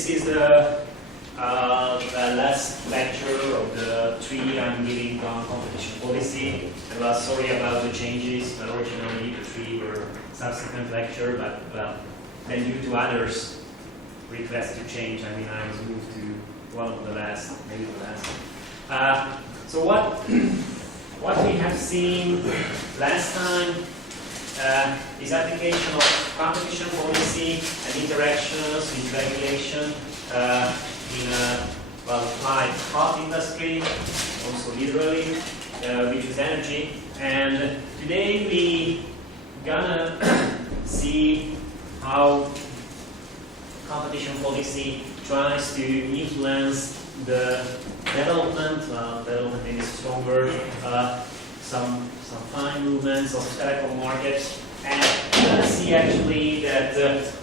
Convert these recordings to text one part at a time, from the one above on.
This is the last lecture of the 3 I'm giving on competition policy. And sorry about the changes. Originally the 3 were subsequent lecture, but well, then due to others' request to change, I was moved to one of the last, maybe the last. So what we have seen last time is application of competition policy and interactions with regulation in a quite hot industry, also literally, which is energy. And today we gonna see how competition policy tries to influence the development. Development is a strong word. Some fine movements of telecom markets, and we're going to see actually that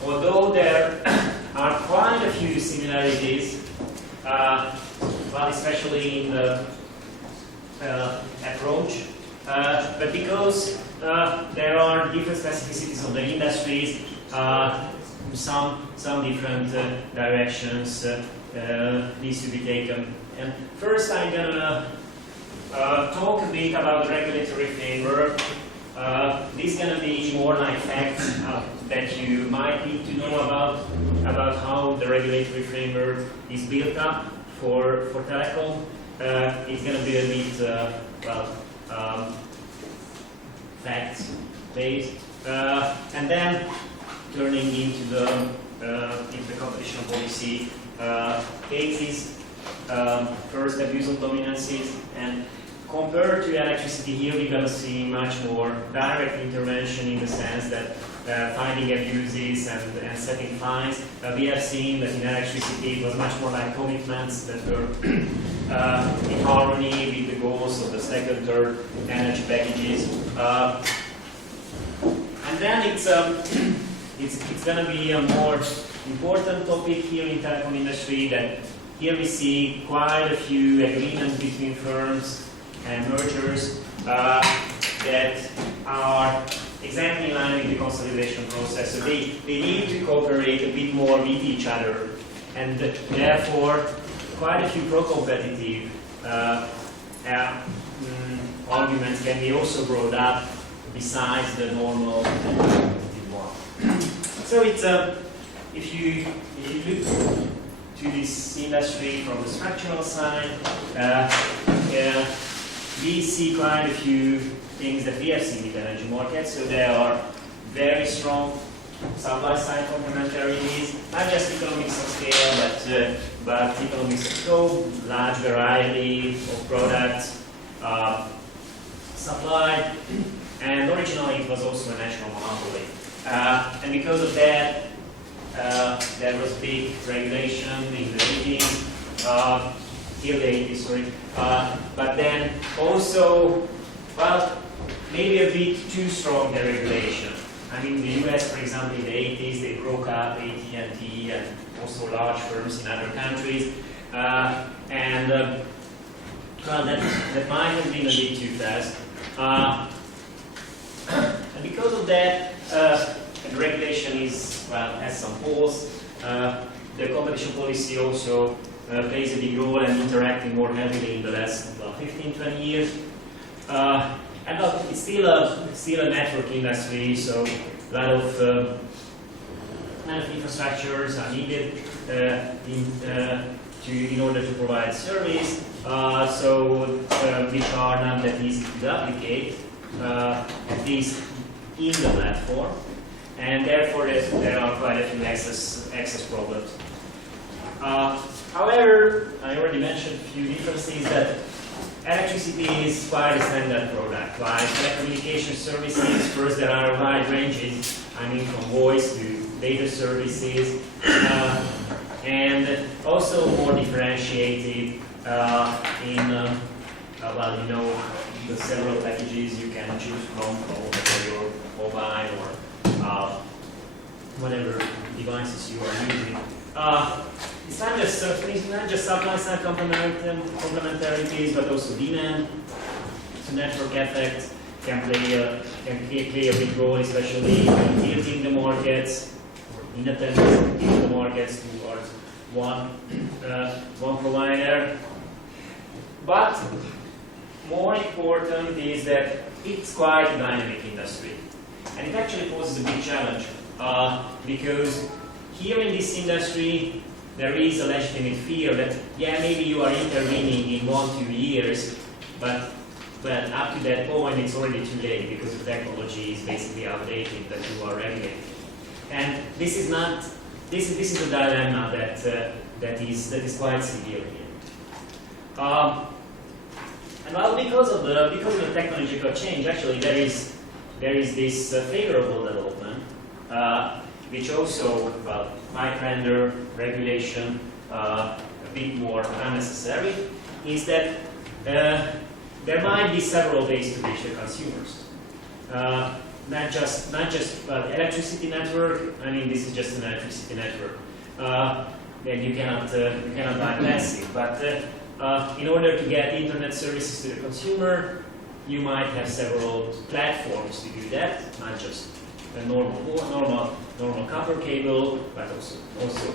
although there are quite a few similarities, well, especially in the approach, but because there are different specificities of the industries, some different directions needs to be taken. And first, I'm gonna talk a bit about the regulatory framework. This is going to be more like facts that you might need to know about how the regulatory framework is built up for telecom. It's going to be a bit facts based, and then turning into the competition policy cases. First, abuse of dominances, and compared to electricity, here we're going to see much more direct intervention in the sense that finding abuses and setting fines. We have seen that in electricity it was much more like commitments that were in harmony with the goals of the second, third energy packages. And then it's going to be a more important topic here in telecom industry. That here we see quite a few agreements between firms and mergers that are exactly in line with the consolidation process. So they need to cooperate a bit more with each other, and therefore quite a few pro-competitive arguments can be also brought up besides the normal competitive one. So it's if you look to this industry from the structural side, we see quite a few things that we have seen with the energy market. So there are very strong supply-side complementarities, not just economics of scale, but economics of scope, large variety of products supplied, and originally it was also a national monopoly. And because of that, there was big regulation in the 80s, till the 80s, sorry. But then also, well, maybe a bit too strong the regulation. In the US, for example, in the 80s, they broke up AT&T and also large firms in other countries. Well, that might have been a bit too fast. And because of that, the regulation has some holes. The competition policy also plays a big role and interacting more heavily in the last 15-20 years. And it's still a network industry, so a lot of infrastructures are needed in order to provide service. Which are not that easy to duplicate, at least in the platform, and therefore there are quite a few access problems. However, I already mentioned a few differences that electricity is quite a standard product. Like telecommunication services, first there are wide ranges, from voice to data services, and also more differentiated in the several packages you can choose from your mobile or whatever devices you are using. It's not just supply-side complementarities, but also demand. So network effect can play a big role, especially in tilting the markets or inattention in the markets towards one provider. But more important is that it's quite a dynamic industry. And it actually poses a big challenge because here in this industry there is a legitimate fear that, yeah, maybe you are intervening in 1-2 years, but up to that point it's already too late because the technology is basically outdated that you are regulating. And this is not, this is a dilemma that is quite severe here. And well, because of the technological change, actually there is this favorable development, which also, well, might render regulation a bit more unnecessary, is that there might be several ways to reach the consumers. Not just electricity network. I mean, this is just an electricity network. Then you cannot bypass it. But in order to get internet services to the consumer, you might have several platforms to do that. Not just a normal copper cable, but also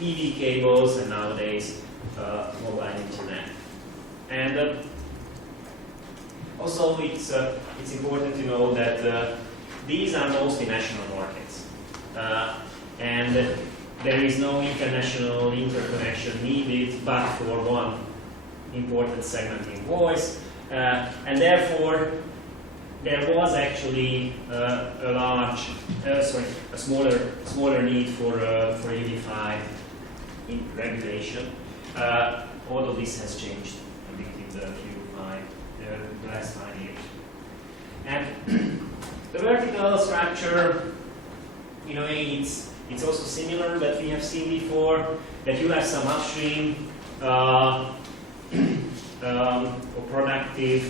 TV cables, and nowadays mobile internet. And also, it's important to know that these are mostly national markets, and there is no international interconnection needed, but for one important segment in voice, and therefore there was actually a smaller need for unified regulation. Although this has changed a bit in the last 5 years. And the vertical structure, in a way, it's also similar that we have seen before, that you have some upstream or productive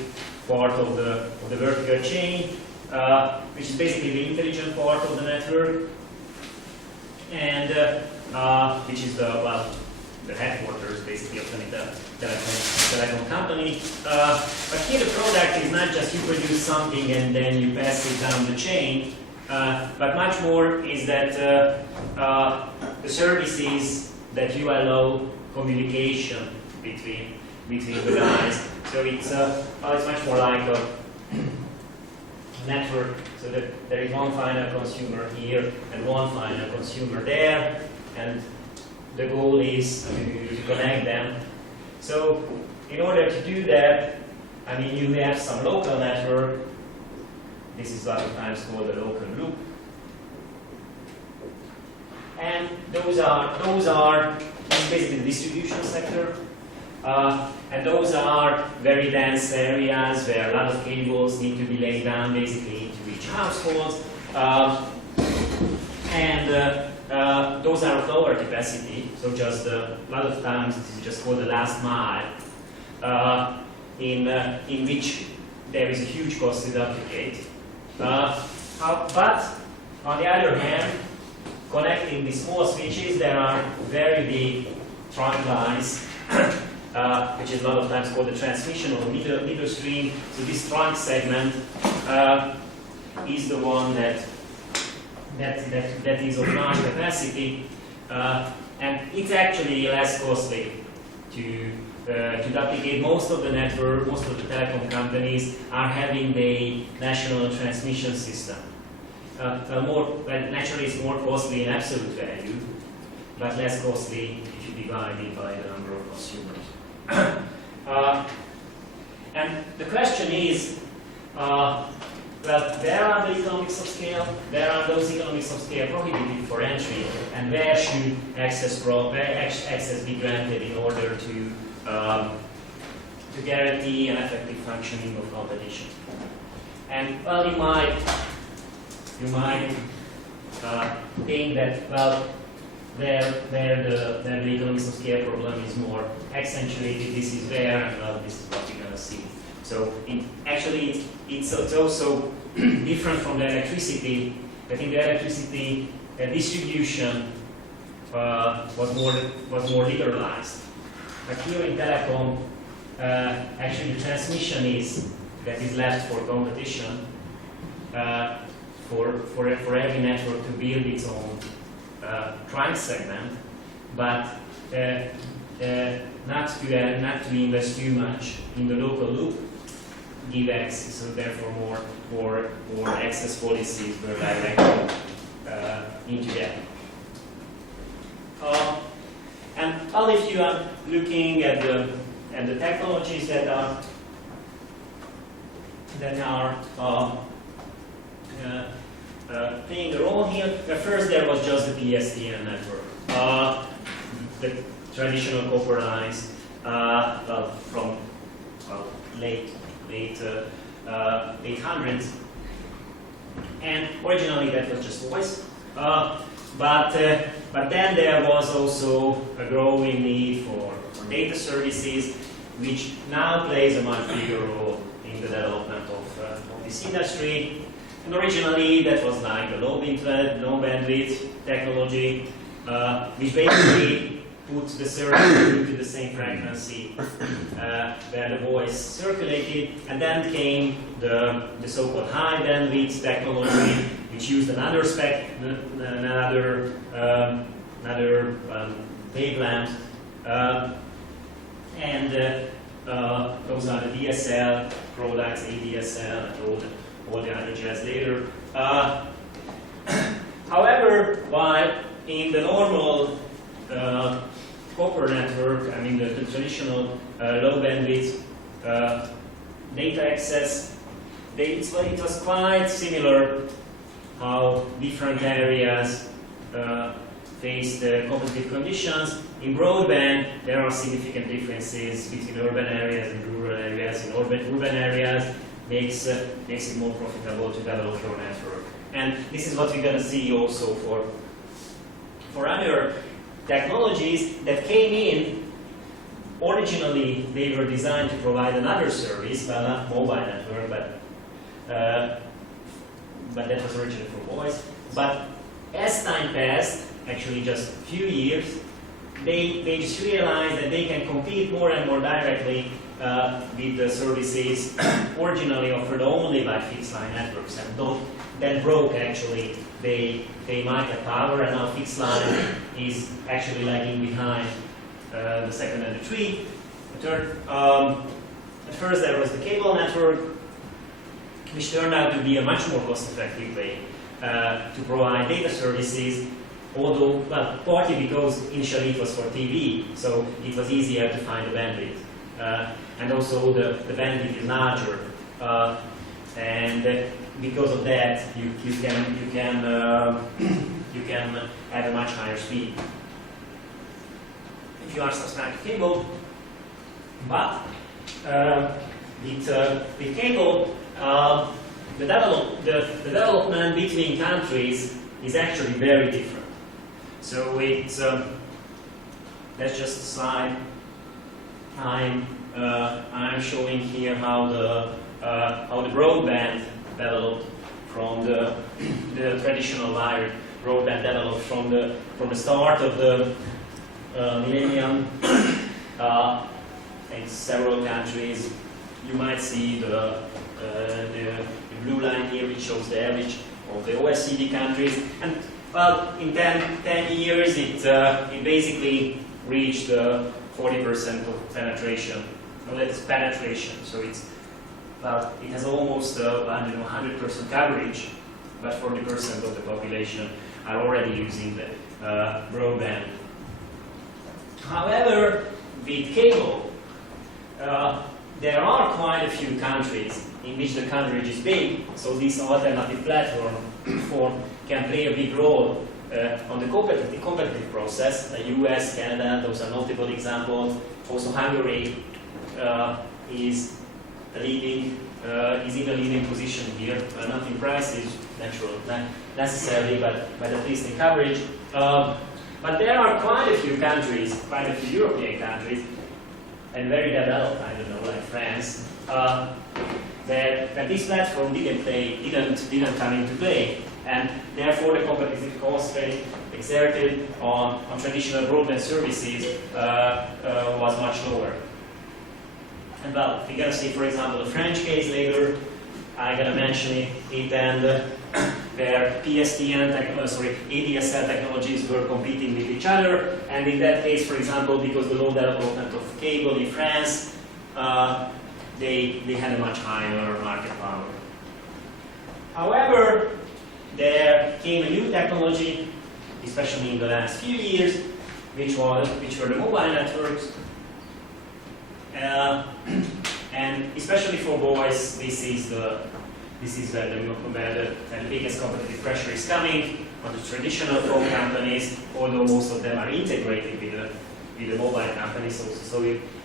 part of the vertical chain, which is basically the intelligent part of the network, and which is the headquarters basically of the telecom company. But here the product is not just you produce something and then you pass it down the chain, but much more is that the services that you allow communication between the guys. So it's much more like a network, so that there is one final consumer here and one final consumer there, and the goal is to connect them. So in order to do that, I mean, you have some local network. This is what sometimes called a local loop. And those are basically the distribution sector. And those are very dense areas where a lot of cables need to be laid down basically into each household. Those are of lower capacity, so just a lot of times this is just called the last mile, in which there is a huge cost to duplicate. But on the other hand, connecting these small switches, there are very big trunk lines, which is a lot of times called the transmission or middle stream. So this trunk segment is the one that is of large capacity, and it's actually less costly to duplicate. Most of the network, most of the telecom companies are having the national transmission system. Naturally, it's more costly in absolute value, but less costly if you divide it by the number of consumers. And the question is, well, where are the economics of scale? Where are those economics of scale prohibited for entry? And where should access be granted in order to guarantee an effective functioning of competition? And well, you might think that, well, where the economics of scale problem is more accentuated, this is where, and well, this is what we're going to see. So actually, it's also different from the electricity. I think the electricity distribution was more liberalized. But here in telecom, actually the transmission is left for competition, for every network to build its own trunk segment. but not to invest too much in the local loop, give access, so therefore more access policies were directed into that. And well, if you are looking at the technologies that are playing a role here, first there was just the PSTN network, the traditional copper lines, from late 800s, and originally that was just voice, but then there was also a growing need for data services, which now plays a much bigger role in the development of this industry. And originally that was like the low bandwidth technology, which basically puts the service into the same frequency where the voice circulated, and then came the so-called high bandwidth technology, which used another wavelength, and those are the DSL products, ADSL, and all the other jazz later. However, while in the normal copper network, I mean the traditional low bandwidth data access, it was quite similar how different areas face the competitive conditions. In broadband, there are significant differences between urban areas and rural areas. In urban areas, makes it more profitable to develop your network. And this is what we're going to see also for other technologies that came in. Originally, they were designed to provide another service, well, not mobile network, but that was originally for voice. But as time passed, actually just a few years, they just realized that they can compete more and more directly with the services originally offered only by fixed line networks, and that broke actually. They might have power, and now fixed line is actually lagging behind the second and the third. At first there was the cable network, which turned out to be a much more cost-effective way to provide data services, although, well, partly because initially it was for TV, so it was easier to find the bandwidth. And also the bandwidth is larger, and because of that you can have a much higher speed if you are subscribed to cable. But with cable, the development between countries is actually very different. So it's that's just a slide. I'm showing here how the broadband developed from the traditional wired broadband developed from the start of the millennium in several countries. You might see the blue line here, which shows the average of the OECD countries, and well, in 10 years, it basically reached 40% of penetration. Well, that's penetration, so it's it has almost 100% coverage, but 40% of the population are already using the broadband. However, with cable, there are quite a few countries in which the coverage is big, so this alternative platform can play a big role on the competitive process. The US, Canada, those are notable examples. Also Hungary is in a leading position here, not in prices, not necessarily, but at least in coverage. But there are quite a few countries, quite a few European countries, and very developed, I don't know, like France, that this platform didn't come into play, and therefore the competitive constraint exerted on traditional broadband services was much lower. And well, we're gonna see, for example, the French case later. I'm gonna mention it, and where ADSL technologies were competing with each other, and in that case, for example, because the low development of cable in France, they had a much higher market power. However, there came a new technology, especially in the last few years, which were the mobile networks. And especially for voice, this is where the biggest competitive pressure is coming on the traditional phone companies, although most of them are integrated with the mobile companies, so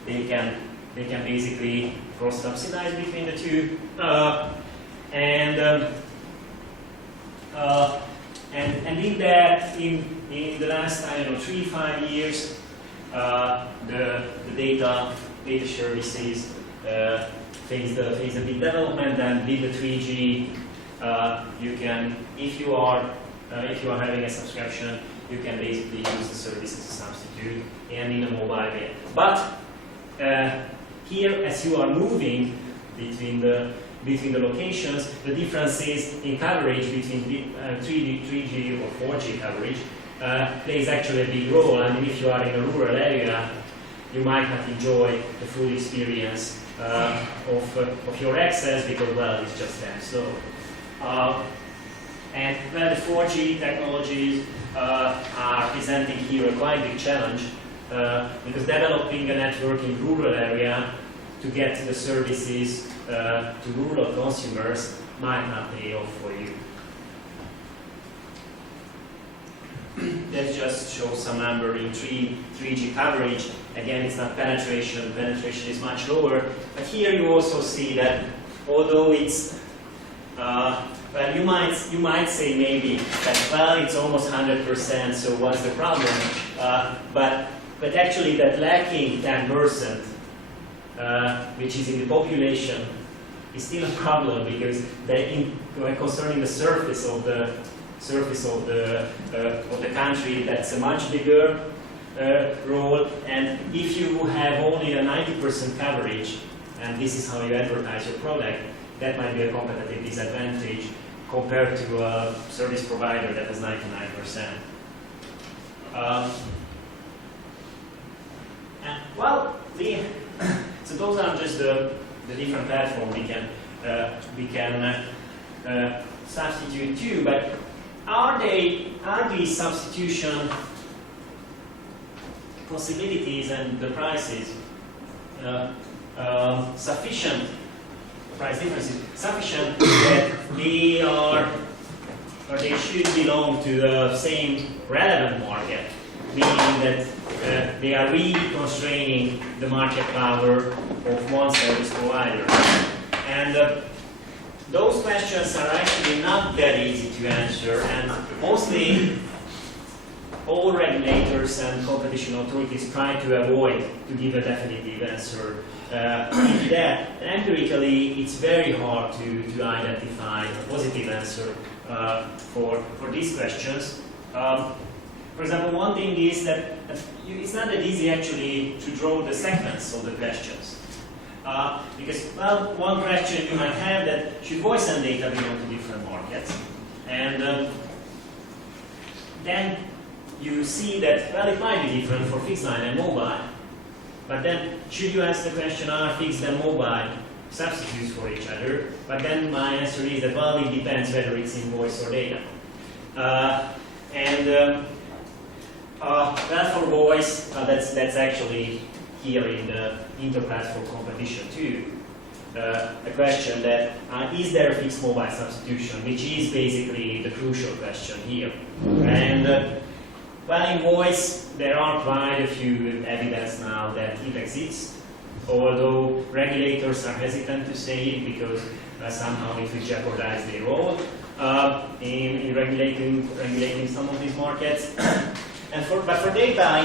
they can basically cross-subsidize between the two. And in that, in the last 3-5 years, the data services face a big development, and with the 3G, you can, if you are having a subscription, you can basically use the service as a substitute and in a mobile way. But here, as you are moving between the locations, the differences in coverage between 3G or 4G coverage plays actually a big role. I mean, if you are in a rural area, you might not enjoy the full experience of your access because, well, it's just that slow. And well, the 4G technologies are presenting here a quite big challenge because developing a network in rural area to get the services to rural consumers might not pay off for you. Let's just show some number in 3G coverage. Again, it's not penetration. Penetration is much lower. But here you also see that although it's, well, you might say maybe that, well, it's almost 100%, so what's the problem? But actually that lacking 10%, which is in the population, is still a problem because concerning the surface of the country, that's a much bigger role. And if you have only a 90% coverage, and this is how you advertise your product, that might be a competitive disadvantage compared to a service provider that has 99%. Well, so those are just the different platforms we can substitute to, but are these substitution possibilities and the prices sufficient, price differences sufficient that they are, or they should belong to the same relevant market, meaning that they are really constraining the market power of one service provider. And those questions are actually not that easy to answer, and mostly all regulators and competition authorities try to avoid to give a definitive answer into that. And empirically, it's very hard to identify a positive answer for these questions. For example, one thing is that it's not that easy actually to draw the segments of the questions. Because, well, one question you might have that should voice and data belong to different markets? And then you see that, well, it might be different for fixed line and mobile. But then, should you ask the question, are fixed and mobile substitutes for each other? But then my answer is that, well, it depends whether it's in voice or data. Well, for voice, that's actually here in the inter-platform competition too. A question that is there a fixed mobile substitution, which is basically the crucial question here. And well, in voice, there are quite a few evidence now that it exists, although regulators are hesitant to say it because somehow it will jeopardize their role in regulating some of these markets. But for data,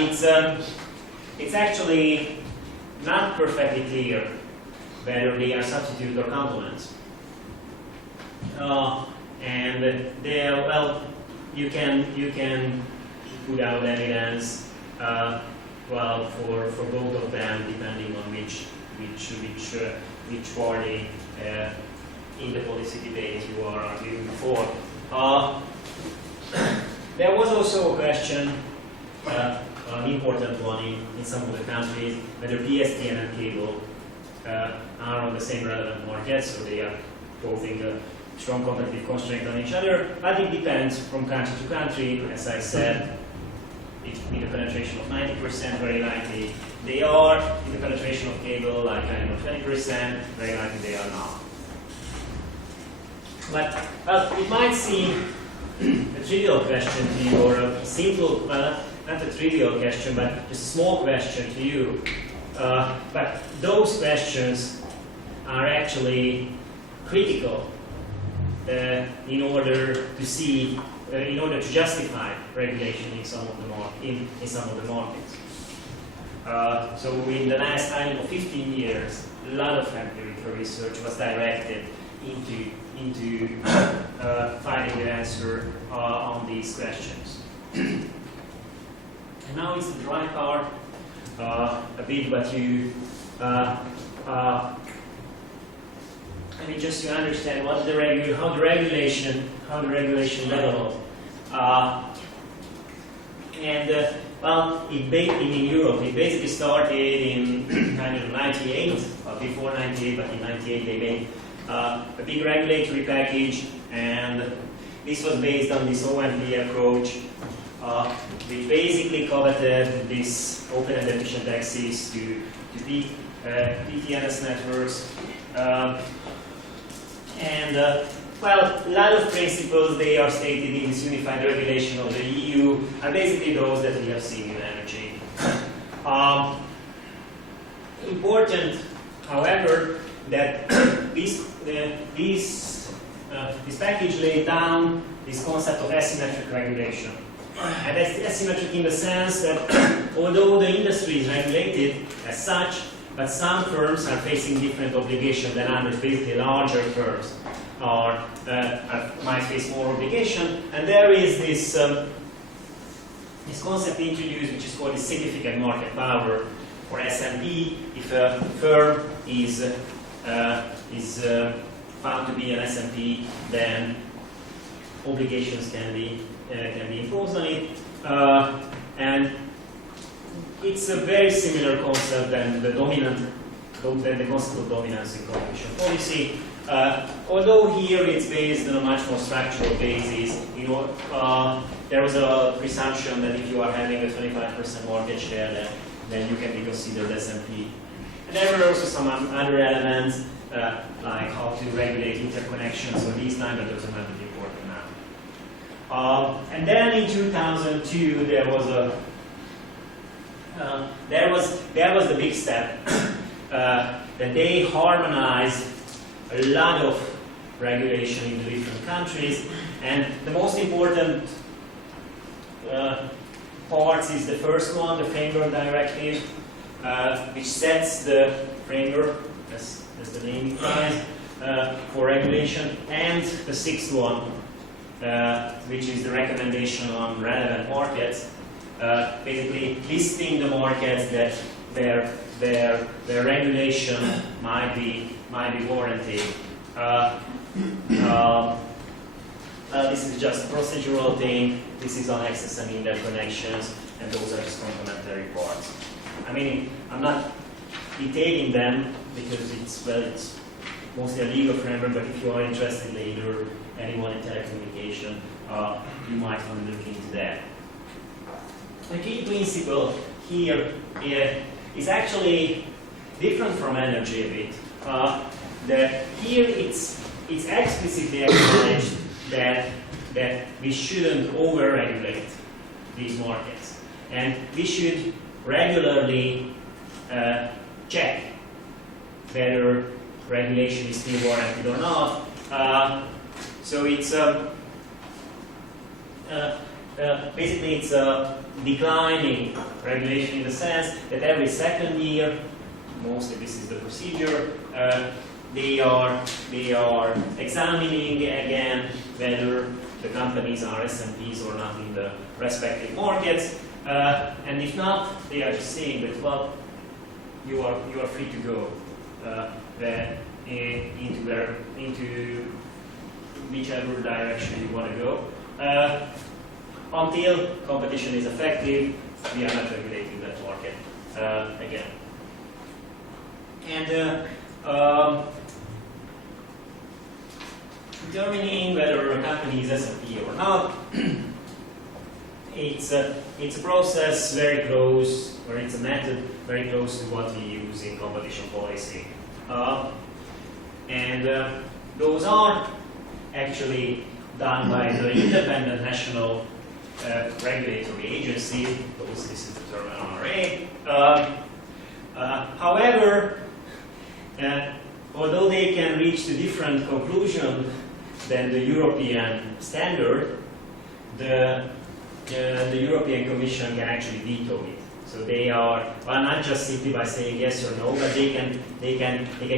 it's actually not perfectly clear whether they are substitutes or complements. And well, you can put out evidence, well, for both of them, depending on which party in the policy debate you are arguing for. There was also a question, an important one in some of the countries, whether PSTN and cable are on the same relevant market, so they are posing a strong competitive constraint on each other. But it depends from country to country. As I said, with a penetration of 90%, very likely they are. With the penetration of cable, like 20%, very likely they are not. But it might seem a trivial question to you, or a simple, not a trivial question, but just a small question to you. But those questions are actually critical in order to see, in order to justify regulation in some of the markets. So in the last 15 years, a lot of empirical research was directed into finding the answer on these questions. And now it's the dry part, a bit what you, I mean, just to understand what how the regulation developed. Well, in Europe, it basically started in 98, before 98, but in 98 they made a big regulatory package, and this was based on this OMP approach, which basically coveted this open and efficient access to PTNS networks. Well, a lot of principles they are stated in this unified regulation of the EU are basically those that we have seen in energy. Important, however, that this package laid down this concept of asymmetric regulation. And that's asymmetric in the sense that although the industry is regulated as such, but some firms are facing different obligations than others. Basically, larger firms might face more obligation, and there is this concept introduced, which is called the significant market power, or SMP. If a firm is found to be an SMP, then obligations can be imposed on it, and it's a very similar concept than the concept of dominance in competition policy. Although here it's based on a much more structural basis, there was a presumption that if you are having a 25% market share, then you can be considered SMP. And there were also some other elements, like how to regulate interconnections or these lines, but those are not really important now. And then in 2002, there was the big step that they harmonized a lot of regulation in the different countries, and the most important parts is the first one, the framework directive, which sets the framework, as the name implies, for regulation, and the sixth one, which is the recommendation on relevant markets, basically listing the markets that their regulation might be warranted. This is just a procedural thing. This is on access and interconnections, and those are just complementary parts. I mean, I'm not detailing them because it's mostly a legal framework, but if you are interested later, anyone in telecommunication, you might want to look into that. The key principle here is actually different from energy a bit. That here it's explicitly acknowledged that we shouldn't over-regulate these markets, and we should regularly check whether regulation is still warranted or not. So it's basically it's a declining regulation in the sense that every second year, mostly this is the procedure, they are examining again whether the companies are SMPs or not in the respective markets, and if not, they are just saying that, well, you are free to go into whichever direction you want to go. Until competition is effective, we are not regulating that market again. And determining whether a company is S&P or not, it's a process very close, or it's a method very close to what we use in competition policy. And those are actually done by the independent national regulatory agency. This is the term NRA. However, although they can reach a different conclusion than the European standard, the European Commission can actually veto it. So they are, well, not just simply by saying yes or no, but they can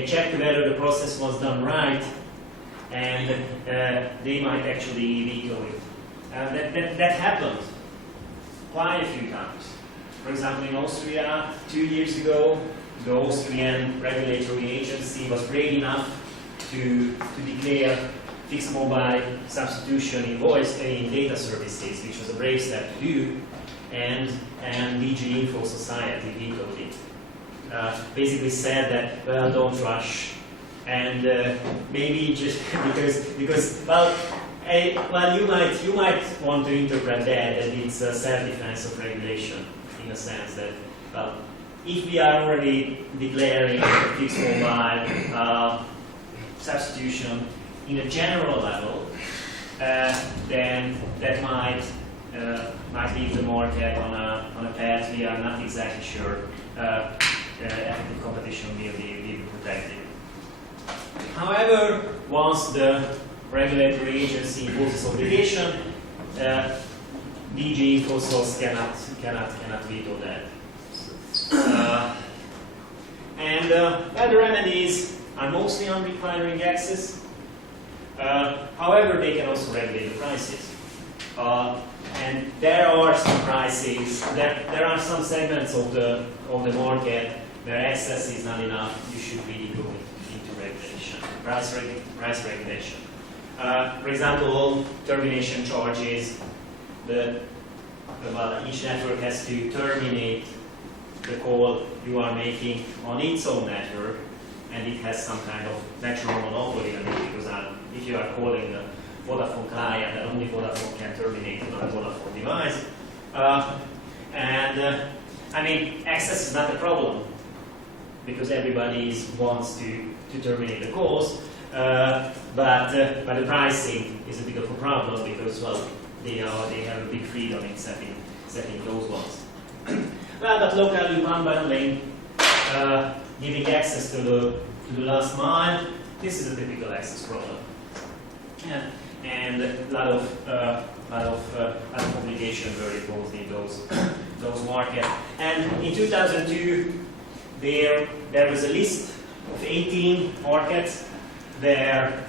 check whether the process was done right, and they might actually veto it. That happened quite a few times. For example, in Austria, 2 years ago, the Austrian regulatory agency was brave enough to declare fixed mobile substitution in voice in data services, which was a brave step to do, and DG Info Society vetoed it. Basically said that, well, don't rush, and maybe just because well, you might want to interpret that as it's a self-defense of regulation, in a sense that, well, if we are already declaring fixed mobile substitution in a general level, then that might leave the market on a path we are not exactly sure effective competition will be protected. However, once the regulatory agency imposes obligation, DG InfoSoc cannot veto that. And the remedies are mostly on requiring access. However, they can also regulate the prices. And there are some prices, there are some segments of the market where access is not enough. You should really go into regulation, price regulation. For example, termination charges. Each network has to terminate the call you are making on its own network, and it has some kind of natural monopoly on it, because if you are calling the Vodafone client, then only Vodafone can terminate it on a Vodafone device. I mean, access is not a problem, because everybody wants to terminate the calls, but the pricing is a bit of a problem, because, well, they have a big freedom in setting those ones. Well, but locally unbundling, giving access to the last mile, this is a typical access problem. Yeah. And a lot of obligation were imposed in those markets. And in 2002, there was a list of 18 markets where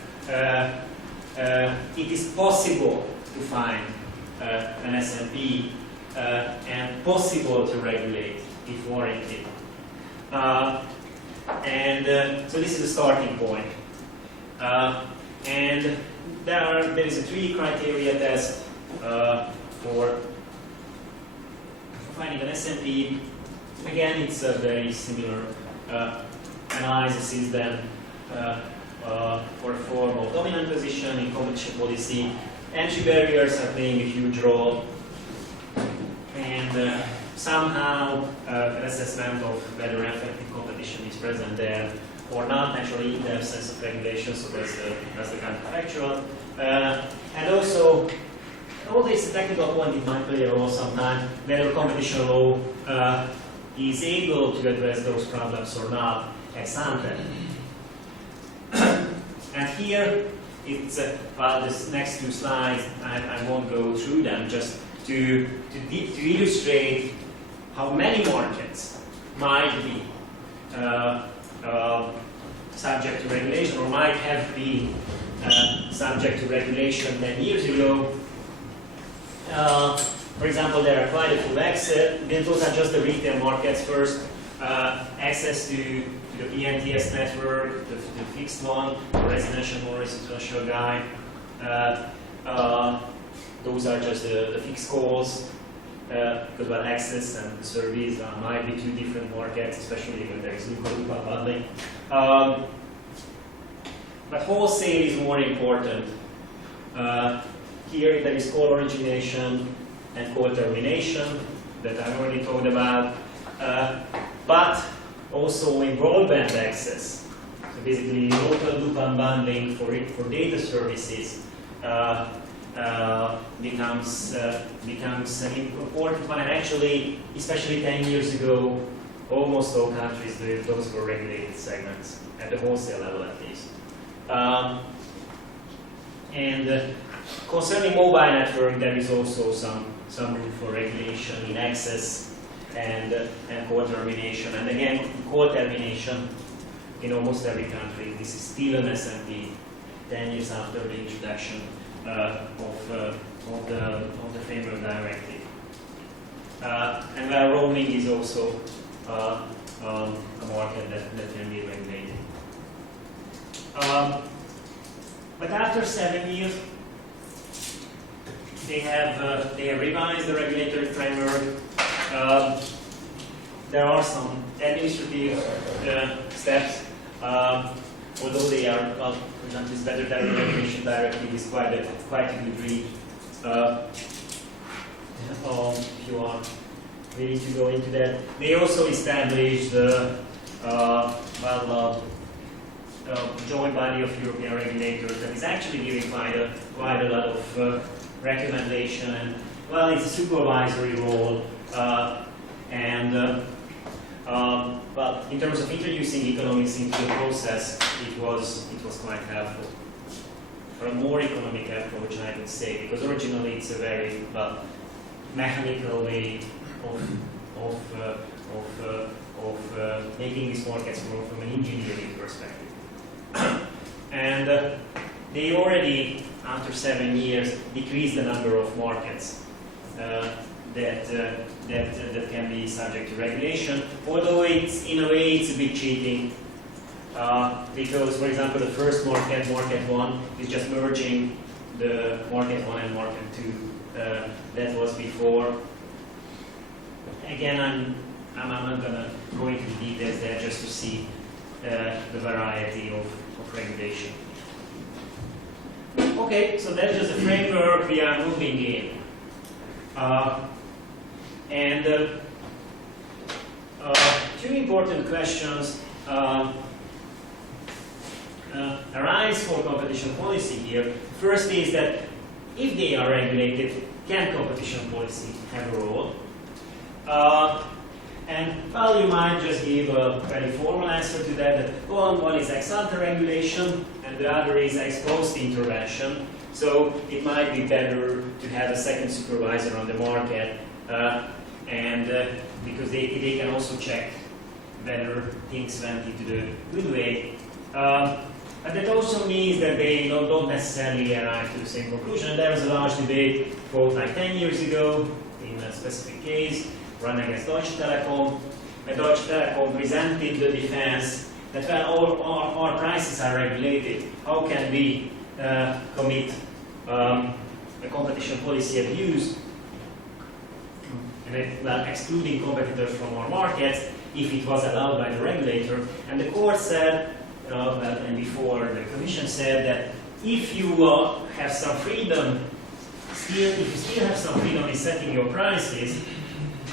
it is possible to find an SMP and possible to regulate if warranted. So this is a starting point. And there is a 3 criteria test for finding an SMP. Again, it's a very similar analysis than for a form of dominant position in competition policy. Entry barriers are playing a huge role, and somehow an assessment of whether effective competition is present there or not, naturally in-depth sense of regulation, so that's the counterfactual. And also, all this technical point, it might play a role sometimes, whether competition law is able to address those problems or not ex ante. And here, it's, well, this next 2 slides, I won't go through them, just to illustrate how many markets might be subject to regulation, or might have been subject to regulation 10 years ago. For example, there are quite a few access. Those are just the retail markets first. Access to the PNTS network, the fixed one, the residential, more residential guy. Those are just the fixed calls, because well, access and service might be two different markets, especially when there is local bundling. But wholesale is more important. Here there is call origination and call termination that I already talked about, but also in broadband access. So basically, local loop unbundling for data services becomes an important one. And actually, especially 10 years ago, almost all countries, those were regulated segments at the wholesale level, at least. Concerning mobile network, there is also some room for regulation in access and call termination. And again, call termination in almost every country, this is still an SMP 10 years after the introduction of the framework directive. And where roaming is also a market that can be regulated. But after 7 years, they have revised the regulatory framework. There are some administrative steps, although they are, well, for example, this Better Tariff Regulation Directive is quite a good read. If you are ready to go into that. They also established joint body of European regulators that is actually giving quite a lot of recommendation, and well, it's a supervisory role, but in terms of introducing economics into the process, it was quite helpful. For a more economic approach, I would say, because originally it's a very mechanical way of making these markets work from an engineering perspective. And they already, after 7 years, decreased the number of markets that can be subject to regulation. Although it's in a way it's a bit cheating, because, for example, the first market 1, is just merging the market 1 and market 2 that was before. Again, I'm not going to go into the details there, just to see the variety of regulation. Okay, so that's just the framework we are moving in. Two important questions arise for competition policy here. First is that if they are regulated, can competition policy have a role? And well, you might just give a very formal answer to that one is ex ante regulation and the other is ex post intervention. So it might be better to have a second supervisor on the market, because they can also check whether things went into the good way. But that also means that they don't necessarily arrive to the same conclusion. There was a large debate, quote, like 10 years ago, in a specific case, run against Deutsche Telekom, where Deutsche Telekom presented the defense that, well, all our prices are regulated. How can we commit a competition policy abuse, and excluding competitors from our markets if it was allowed by the regulator? And the court said, and before the commission said that if you have some freedom, if you still have some freedom in setting your prices,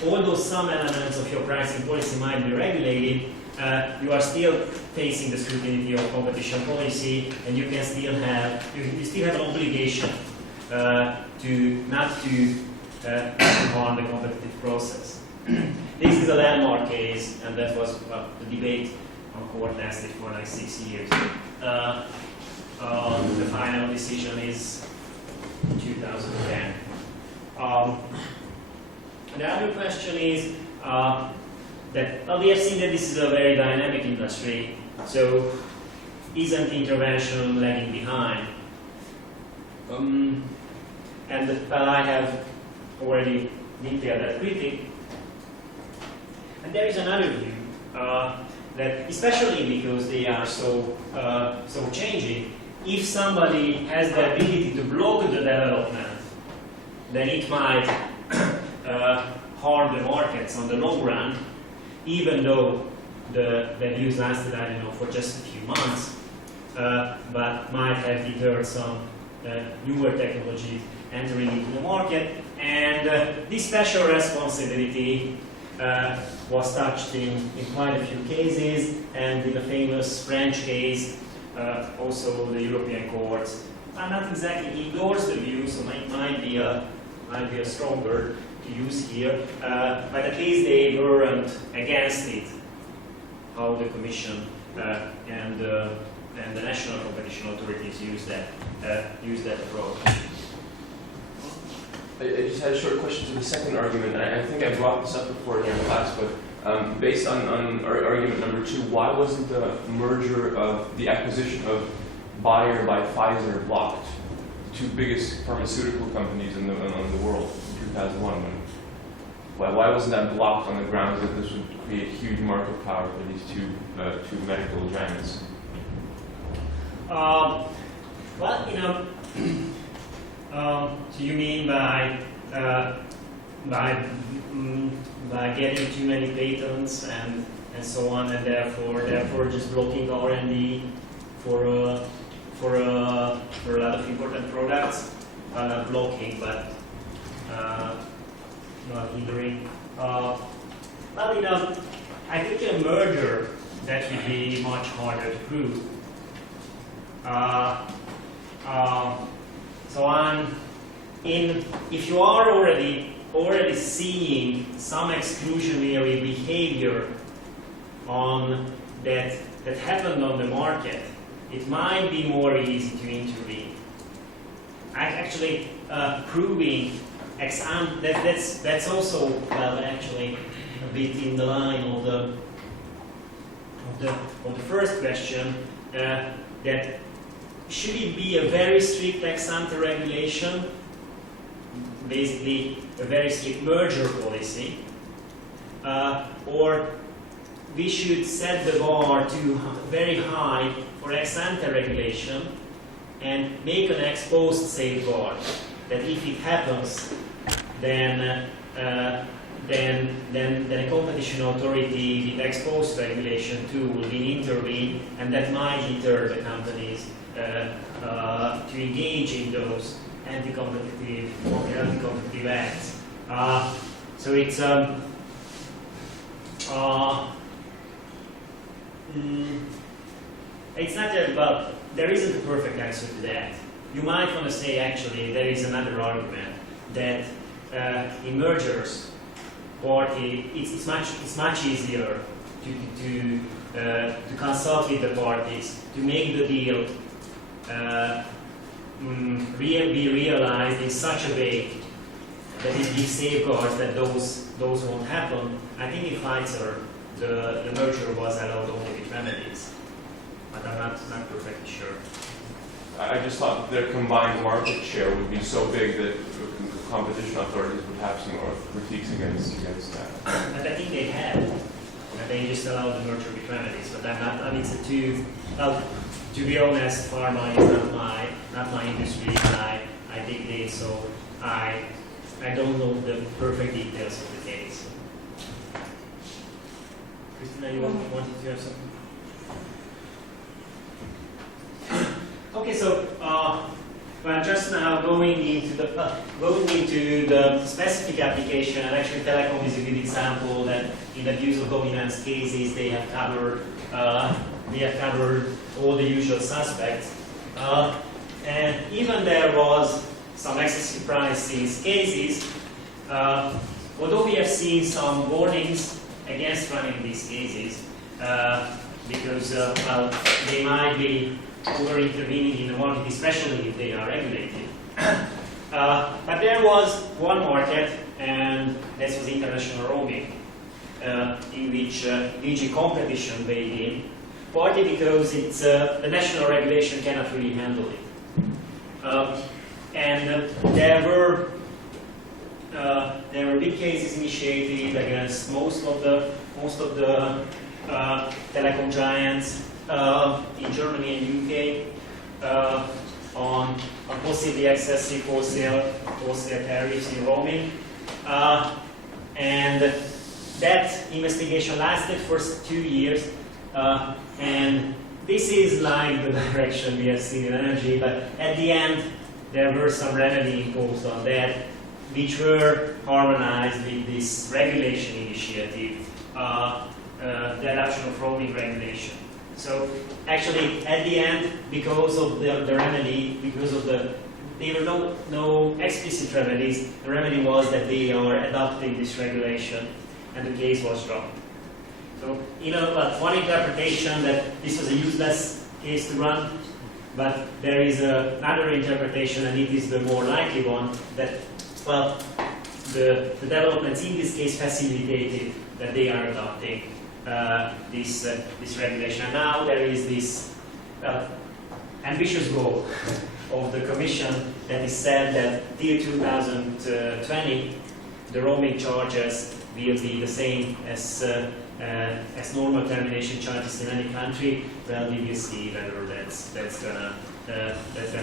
although some elements of your pricing policy might be regulated, you are still facing the scrutiny of competition policy, and you still have an obligation to not to harm the competitive process. This is a landmark case, and that was the debate on court lasted for like 6 years. The final decision is 2010. The other question is that we have seen that this is a very dynamic industry, so isn't intervention lagging behind? I have already detailed that critique. And there is another view that, especially because they are so changing, if somebody has the ability to block the development, then it might harm the markets on the long run, even though the views lasted, I don't know, for just a few months, but might have deterred some newer technologies entering into the market. And this special responsibility was touched in quite a few cases, and in the famous French case, also the European courts not exactly endorsed the view, so it might be a strong word to use here, but at least they weren't against it, how the Commission and the national competition authorities use that approach. I just had a short question to the second argument. I think I brought this up before in class, but based on argument number 2, why wasn't the merger of the acquisition of Bayer by Pfizer blocked? The 2 biggest pharmaceutical companies in the world in 2001. Why wasn't that blocked on the grounds that this would create huge market power for these two medical giants? Well, you know, so you mean by getting too many patents and so on, and therefore just blocking R&D for a lot of important products? Not blocking, but not hindering. Well, you know, I think a merger that would be much harder to prove. If you are already seeing some exclusionary behavior that happened on the market, it might be more easy to intervene. Actually, proving that's also, well, actually a bit in the line of the first question, that should it be a very strict ex-ante regulation, basically a very strict merger policy, or we should set the bar to very high for ex-ante regulation and make an ex-post safeguard that if it happens, then a competition authority with ex-post regulation too will intervene, and that might deter the companies to engage in those anti-competitive acts. So it's it's not that, well, there isn't a perfect answer to that. You might want to say, actually, there is another argument that in mergers, it's much easier to consult with the parties, to make the deal be realized in such a way that it gives safeguards that those won't happen. I think in Pfizer, the merger was allowed only with remedies, but I'm not perfectly sure. I just thought their combined market share would be so big that competition authorities would have some more critiques against that. And I think they had. And they just allowed the merger with remedies. But I'm not. I mean, to be honest, pharma is not my industry. I dig this, so I don't know the perfect details of the case. Christina, you wanted to have something? Okay, so well, just now going into the specific application, and actually telecom is a good example that in the use of dominance cases they have covered all the usual suspects, and even there was some excessive prices cases. Although we have seen some warnings against running these cases because well, they might be over-intervening in the market, especially if they are regulated. But there was one market, and this was international roaming, in which DG competition weighed in, partly because it's the national regulation cannot really handle it. And there were big cases initiated against most of the telecom giants in Germany and UK, on possibly excessive wholesale tariffs in roaming. And that investigation lasted for 2 years. And this is like the direction we have seen in energy, but at the end, there were some remedy imposed on that, which were harmonized with this regulation initiative, the adoption of roaming regulation. So actually, at the end, because of the remedy, there were no explicit remedies. The remedy was that they are adopting this regulation, and the case was dropped. So, one interpretation that this was a useless case to run, but there is another interpretation, and it is the more likely one, that, well, the developments in this case facilitated that they are adopting this regulation. And now there is this ambitious goal of the Commission that is said that till 2020, the roaming charges will be the same as normal termination charges in any country. Well, we will see whether that's gonna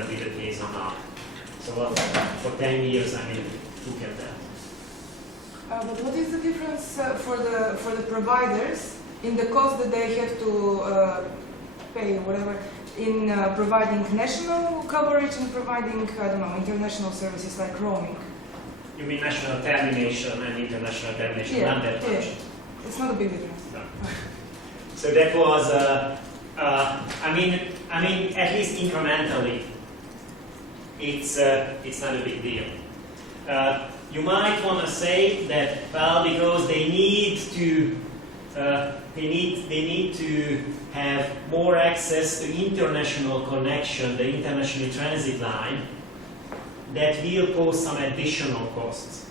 be the case or not. So for 10 years, I mean, who can tell? But what is the difference for the providers in the cost that they have to pay, whatever, in providing national coverage and providing, I don't know, international services like roaming? You mean national termination and international termination, Yeah, not that much? yeah. It's not a big difference. No. So that was, I mean, at least incrementally, it's not a big deal. You might want to say that, well, because they need to have more access to international connection, the international transit line, that will pose some additional costs,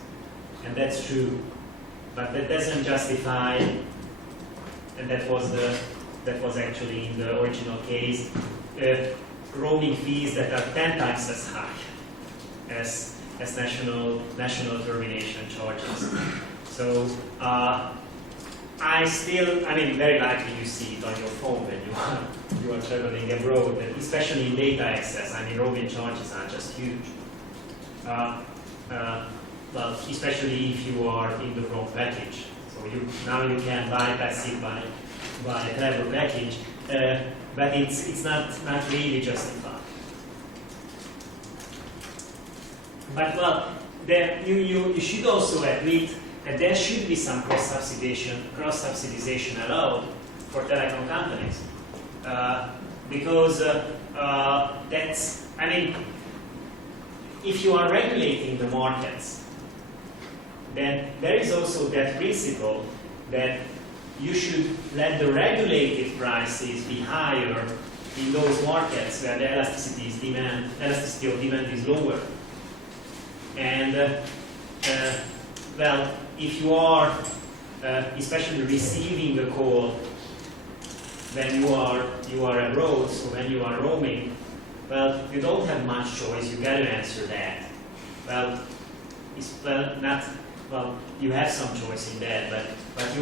and that's true. But that doesn't justify, and that was actually in the original case, roaming fees that are 10 times as high as national termination charges. So very likely you see it on your phone when you are traveling abroad, and especially in data access. I mean, roaming charges are just huge. Well, especially if you are in the wrong package. So now you can bypass it by a clever package, but it's not really justified. But well, you should also admit that there should be some cross-subsidization allowed for telecom companies, because that's, I mean, if you are regulating the markets, then there is also that principle that you should let the regulated prices be higher in those markets where the elasticity of demand is lower. And well, if you are especially receiving a call when you are abroad, so when you are roaming, well, you don't have much choice. You got to answer that. Well, you have some choice in that, but when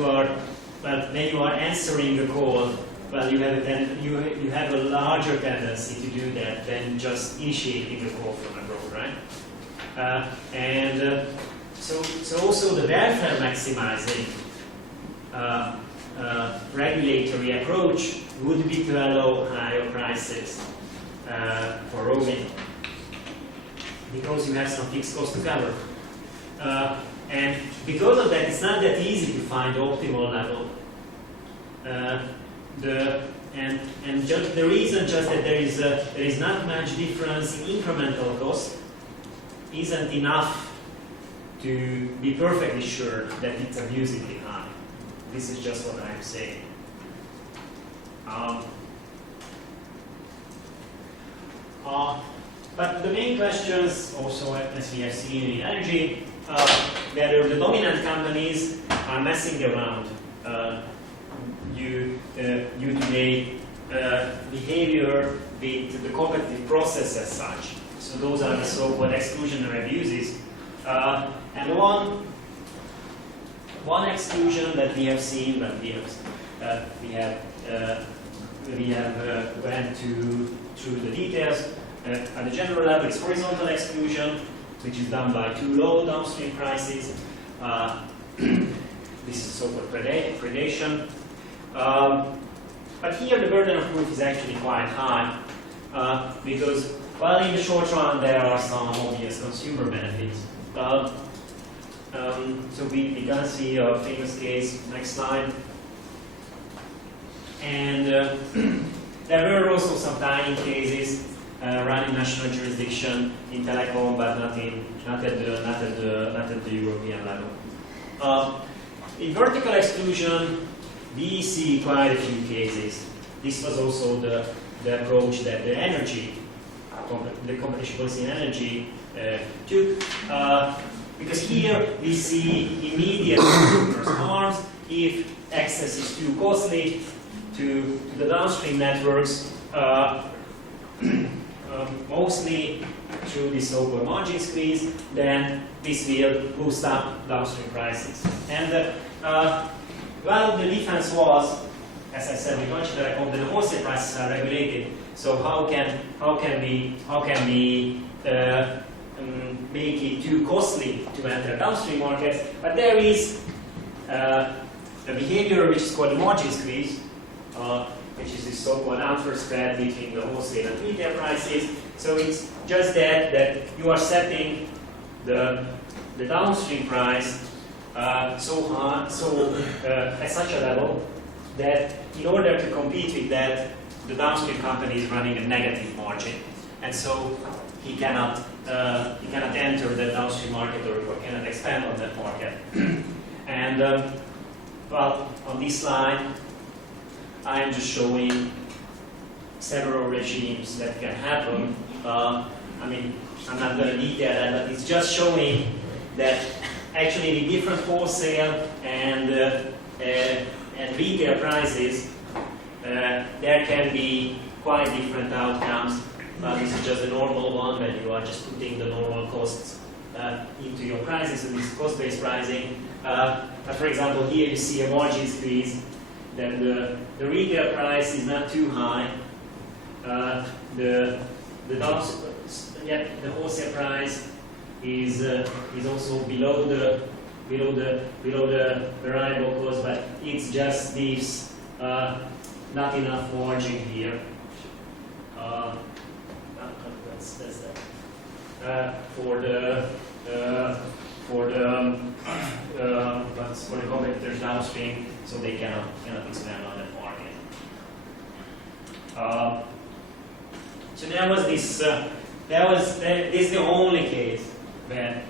you are answering the call, well, you have a larger tendency to do that than just initiating a call from abroad, right? So also the welfare maximizing regulatory approach would be to allow higher prices for roaming, because you have some fixed cost to cover. And because of that, it's not that easy to find the optimal level. The reason just that there is not much difference in incremental cost isn't enough to be perfectly sure that it's amusingly high. This is just what I'm saying. But the main questions, also as we have seen in energy, whether the dominant companies are messing around due to their behavior with the competitive process as such. So those are the so-called exclusionary abuses. And one exclusion that we have seen, but we have we have went through the details. At the general level, it's horizontal exclusion, which is done by too low downstream prices. This is so-called predation. But here the burden of proof is actually quite high because, well, in the short run there are some obvious consumer benefits. So we're gonna see a famous case next slide. And there were also some tiny cases running national jurisdiction in telecom, but not at the European level. In vertical exclusion, we see quite a few cases. This was also the approach that the competition policy in energy took. Because here we see immediate consumers' harms if access is too costly to the downstream networks, mostly through the so-called margin squeeze, then this will boost up downstream prices. And well, the defense was, as I said, with telecom, the wholesale prices are regulated. So how can we make it too costly to enter downstream markets? But there is a behavior which is called the margin squeeze, which is this so-called unfair spread between the wholesale and retail prices. So it's just that you are setting the downstream price so high, at such a level that in order to compete with that, the downstream company is running a negative margin, and so he cannot enter the downstream market or cannot expand on that market. And well, on this slide, I am just showing several regimes that can happen. I mean, I'm not going to detail that, but it's just showing that actually the different wholesale and retail prices, there can be quite different outcomes. This is just a normal one when you are just putting the normal costs into your prices, and this is cost-based pricing. But for example, here you see a margin squeeze. Then the retail price is not too high. The wholesale price is also below the variable cost, but it's just leaves not enough margin here. That's that. For the competitors downstream, so they cannot expand on that market. So this is the only case when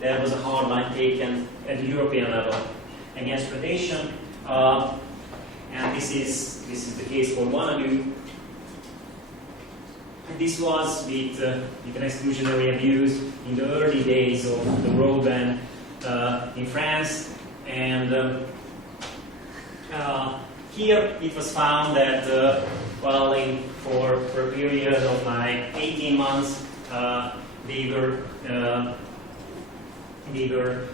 there was a hard line taken at the European level against predation, and this is the case for Wanadu. This was with an exclusionary abuse in the early days of the broadband in France, and here it was found that for a period of like 18 months they were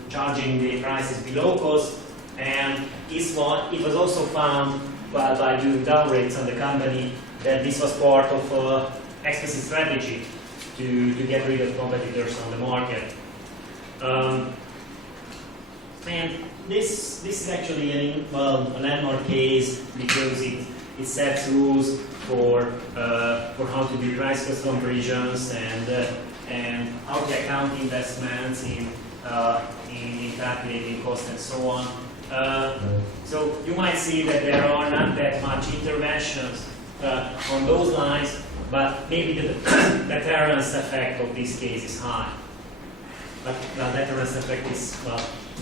charging the prices below cost, and it was also found by doing downgrades on the company that this was part of explicit strategy to get rid of competitors on the market. And this is actually a landmark case because it sets rules for how to do price cost comparisons and how to account investments in calculating cost and so on. So you might see that there are not that much interventions on those lines, but maybe the deterrence effect of this case is high. But the deterrence effect is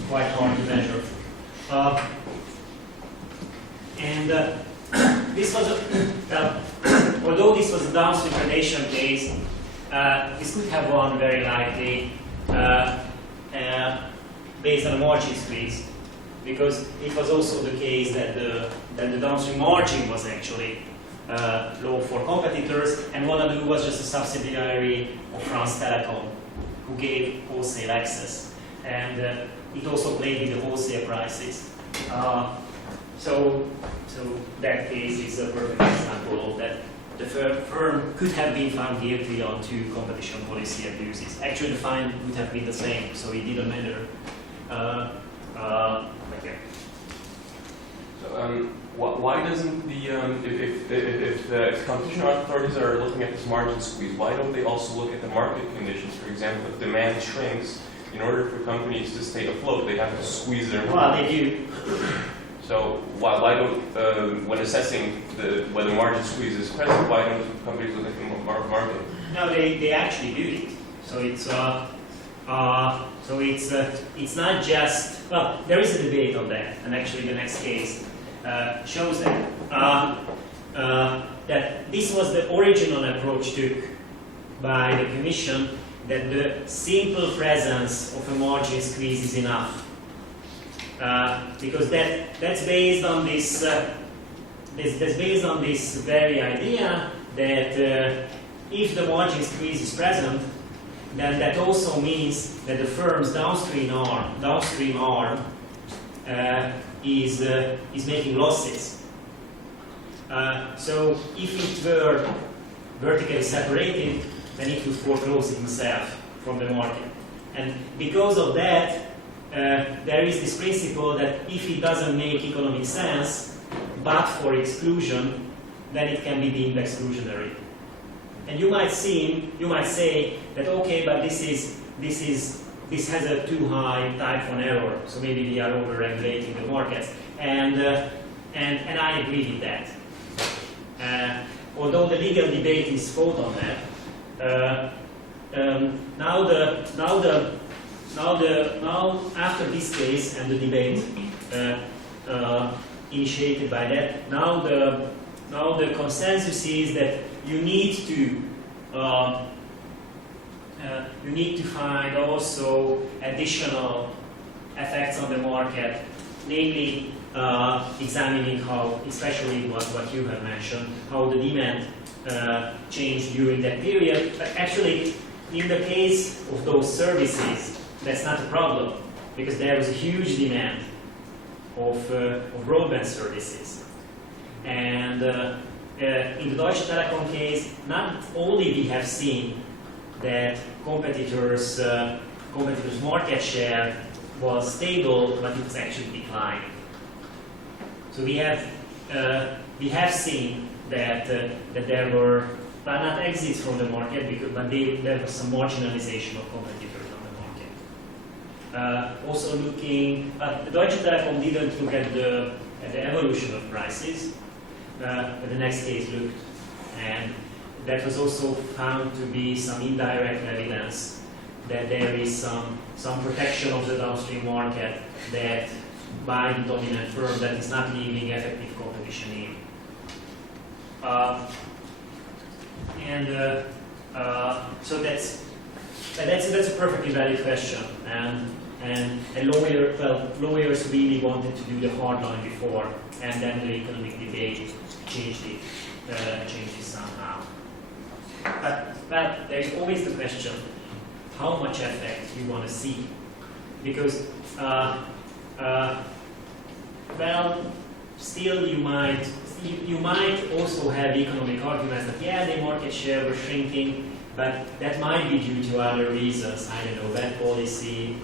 quite hard to measure. This was although this was a downstream predation case, this could have won very likely based on a margin squeeze, because it was also the case that the downstream margin was actually low for competitors, and Wanadu was just a subsidiary of France Telecom, who gave wholesale access, and it also played with the wholesale prices. So So that case is a perfect example of that. The firm could have been found guilty on 2 competition policy abuses. Actually, the fine would have been the same, so it didn't matter. Okay. So, why doesn't the if competition authorities are looking at this margin squeeze, why don't they also look at the market conditions? For example, if demand shrinks, in order for companies to stay afloat, they have to squeeze their Well, they do. So why don't when assessing whether margin squeeze is present, why don't companies look at the market? No, they actually do it. So it's not just, well, there is a debate on that, and actually the next case shows that that this was the original approach took by the Commission, that the simple presence of a margin squeeze is enough, because that's based on this that's based on this very idea that if the margin squeeze is present, then that also means that the firm's downstream arm is making losses. So if it were vertically separated, then it would foreclose itself from the market. And because of that, there is this principle that if it doesn't make economic sense, but for exclusion, then it can be deemed exclusionary. And you might say that okay, but this has a too high type 1 error, so maybe we are over-regulating the markets, and I agree with that. Although the legal debate is fought on that, now after this case and the debate initiated by that, now the consensus is that you need to find also additional effects on the market, namely examining how, especially what you have mentioned, how the demand changed during that period. But actually, in the case of those services, that's not a problem, because there was a huge demand of broadband services. And in the Deutsche Telekom case, not only we have seen that competitors' market share was stable, but it was actually declining. So we have seen that there were not exits from the market, but there was some marginalization of competitors on the market. Also looking, the Deutsche Telekom didn't look at the evolution of prices, but the next case looked, and that was also found to be some indirect evidence that there is some protection of the downstream market that by the dominant firm that is not leaving effective competition in. So that's a perfectly valid question, and lawyers really wanted to do the hard line before, and then the economic debate changed it somehow. But there's always the question, how much effect you want to see, because still you might also have economic arguments that the market share was shrinking, but that might be due to other reasons. I don't know, bad policy.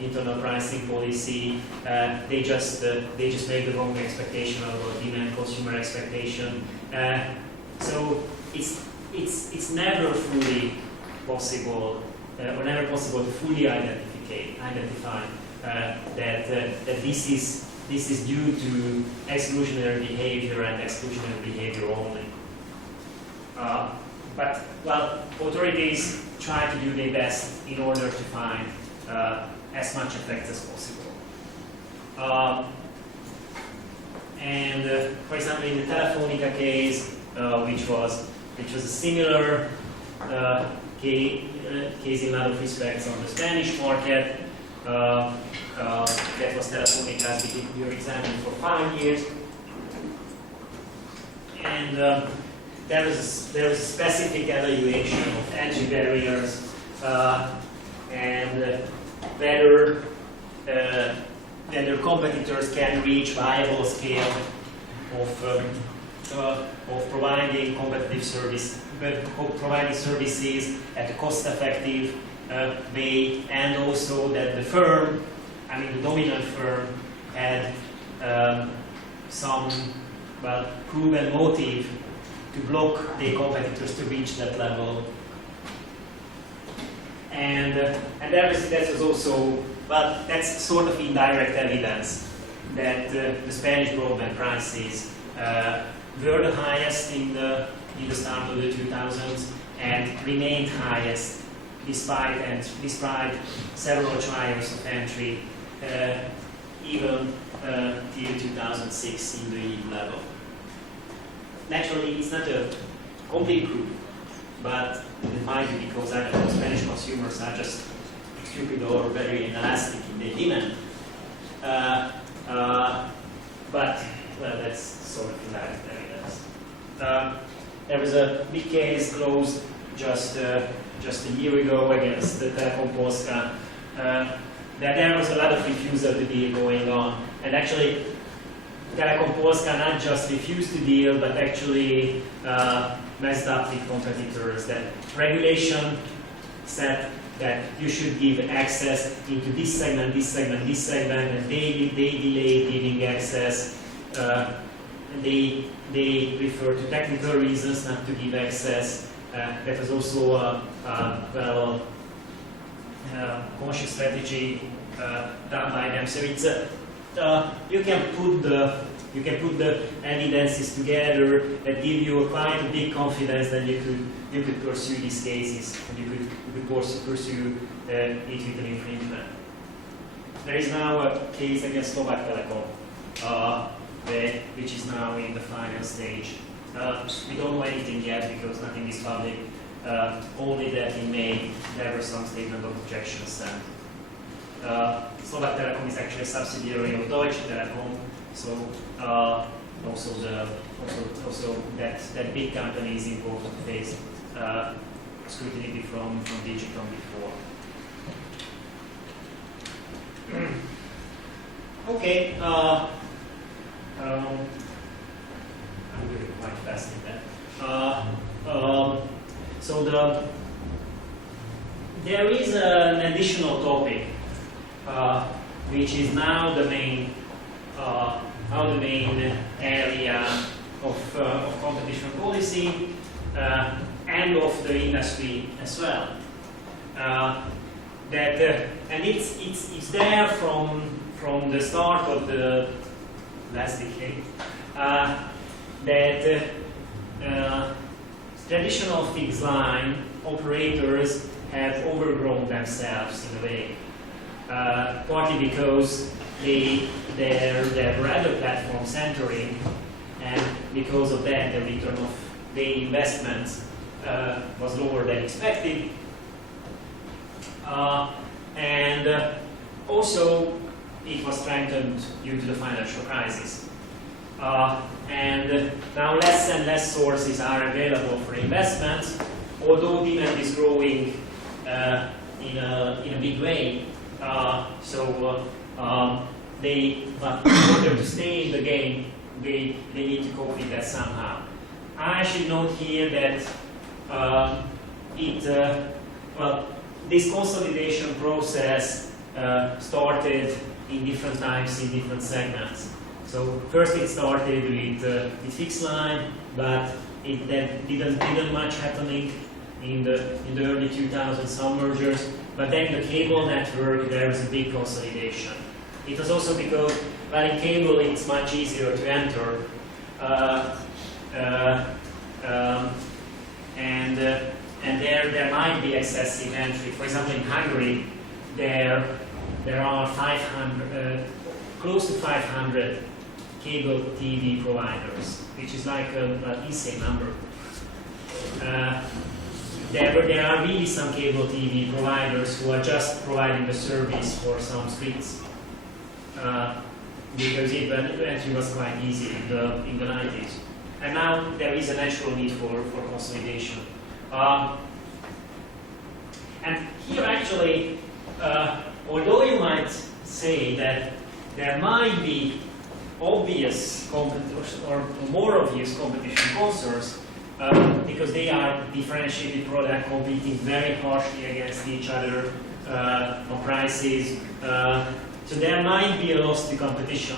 Internal pricing policy. They just made the wrong expectation about demand, consumer expectation. So it's never fully possible, or never possible to fully identify that this is due to exclusionary behavior and exclusionary behavior only. But authorities try to do their best in order to find as much effect as possible. For example, in the Telefonica case, which was a similar case in a lot of respects on the Spanish market. That was Telefónica's. We were examined for 5 years, and there was a specific evaluation of entry barriers and whether that their competitors can reach viable scale of providing competitive service, providing services at a cost-effective way, and also that the firm, I mean the dominant firm, had some proven motive to block their competitors to reach that level. And that was also, well, that's sort of indirect evidence that the Spanish broadband prices were the highest in the start of the 2000s and remained highest despite several trials of entry, even till 2006 in the EU level. Naturally, it's not a complete proof, but it might be because I don't know, Spanish consumers are just stupid or very inelastic in their demand. But well, that's sort of indirect evidence. There was a big case closed just a year ago against the Telekom Polska. There was a lot of refusal to deal going on, and actually Telekom Polska not just refused to deal, but actually messed up with competitors. That regulation said that you should give access into this segment, this segment, this segment, and they delayed giving access. They refer to technical reasons not to give access. That was also a conscious strategy done by them. So it's you can put the evidences together that give you quite a big confidence that you could pursue these cases and you could pursue it with an infringement. There is now a case against Slovak Telekom, which is now in the final stage. We don't know anything yet because nothing is public. Only that in May there were some statement of objections sent. Slovak Telekom is actually a subsidiary of Deutsche Telekom, so also that big company is involved to face scrutiny from Digicom before. Okay. I'm really quite fast in that. So there is an additional topic, which is now the main area of competition policy and of the industry as well. And it's there from the start of the last decade. That traditional fixed line operators have overgrown themselves in a way, partly because there were other platforms entering, and because of that the return of their investments was lower than expected, and also it was strengthened due to the financial crisis. And now less and less sources are available for investments, although demand is growing in a big way. But in order to stay in the game, they need to cope with that somehow. I should note here that this consolidation process started in different times in different segments. So first it started with fixed line, but it didn't much happening in the early 2000s, some mergers. But then the cable network, there was a big consolidation. It was also because, well, in cable it's much easier to enter, and there might be excessive entry. For example, in Hungary, there are 500, close to 500 cable TV providers, which is like an insane number. There are really some cable TV providers who are just providing the service for some streets, because entry was quite easy in the 90s. And now there is a natural need for consolidation. And here actually, although you might say that there might be obvious or more obvious competition concerns because they are differentiated products competing very harshly against each other on prices. So there might be a loss to competition.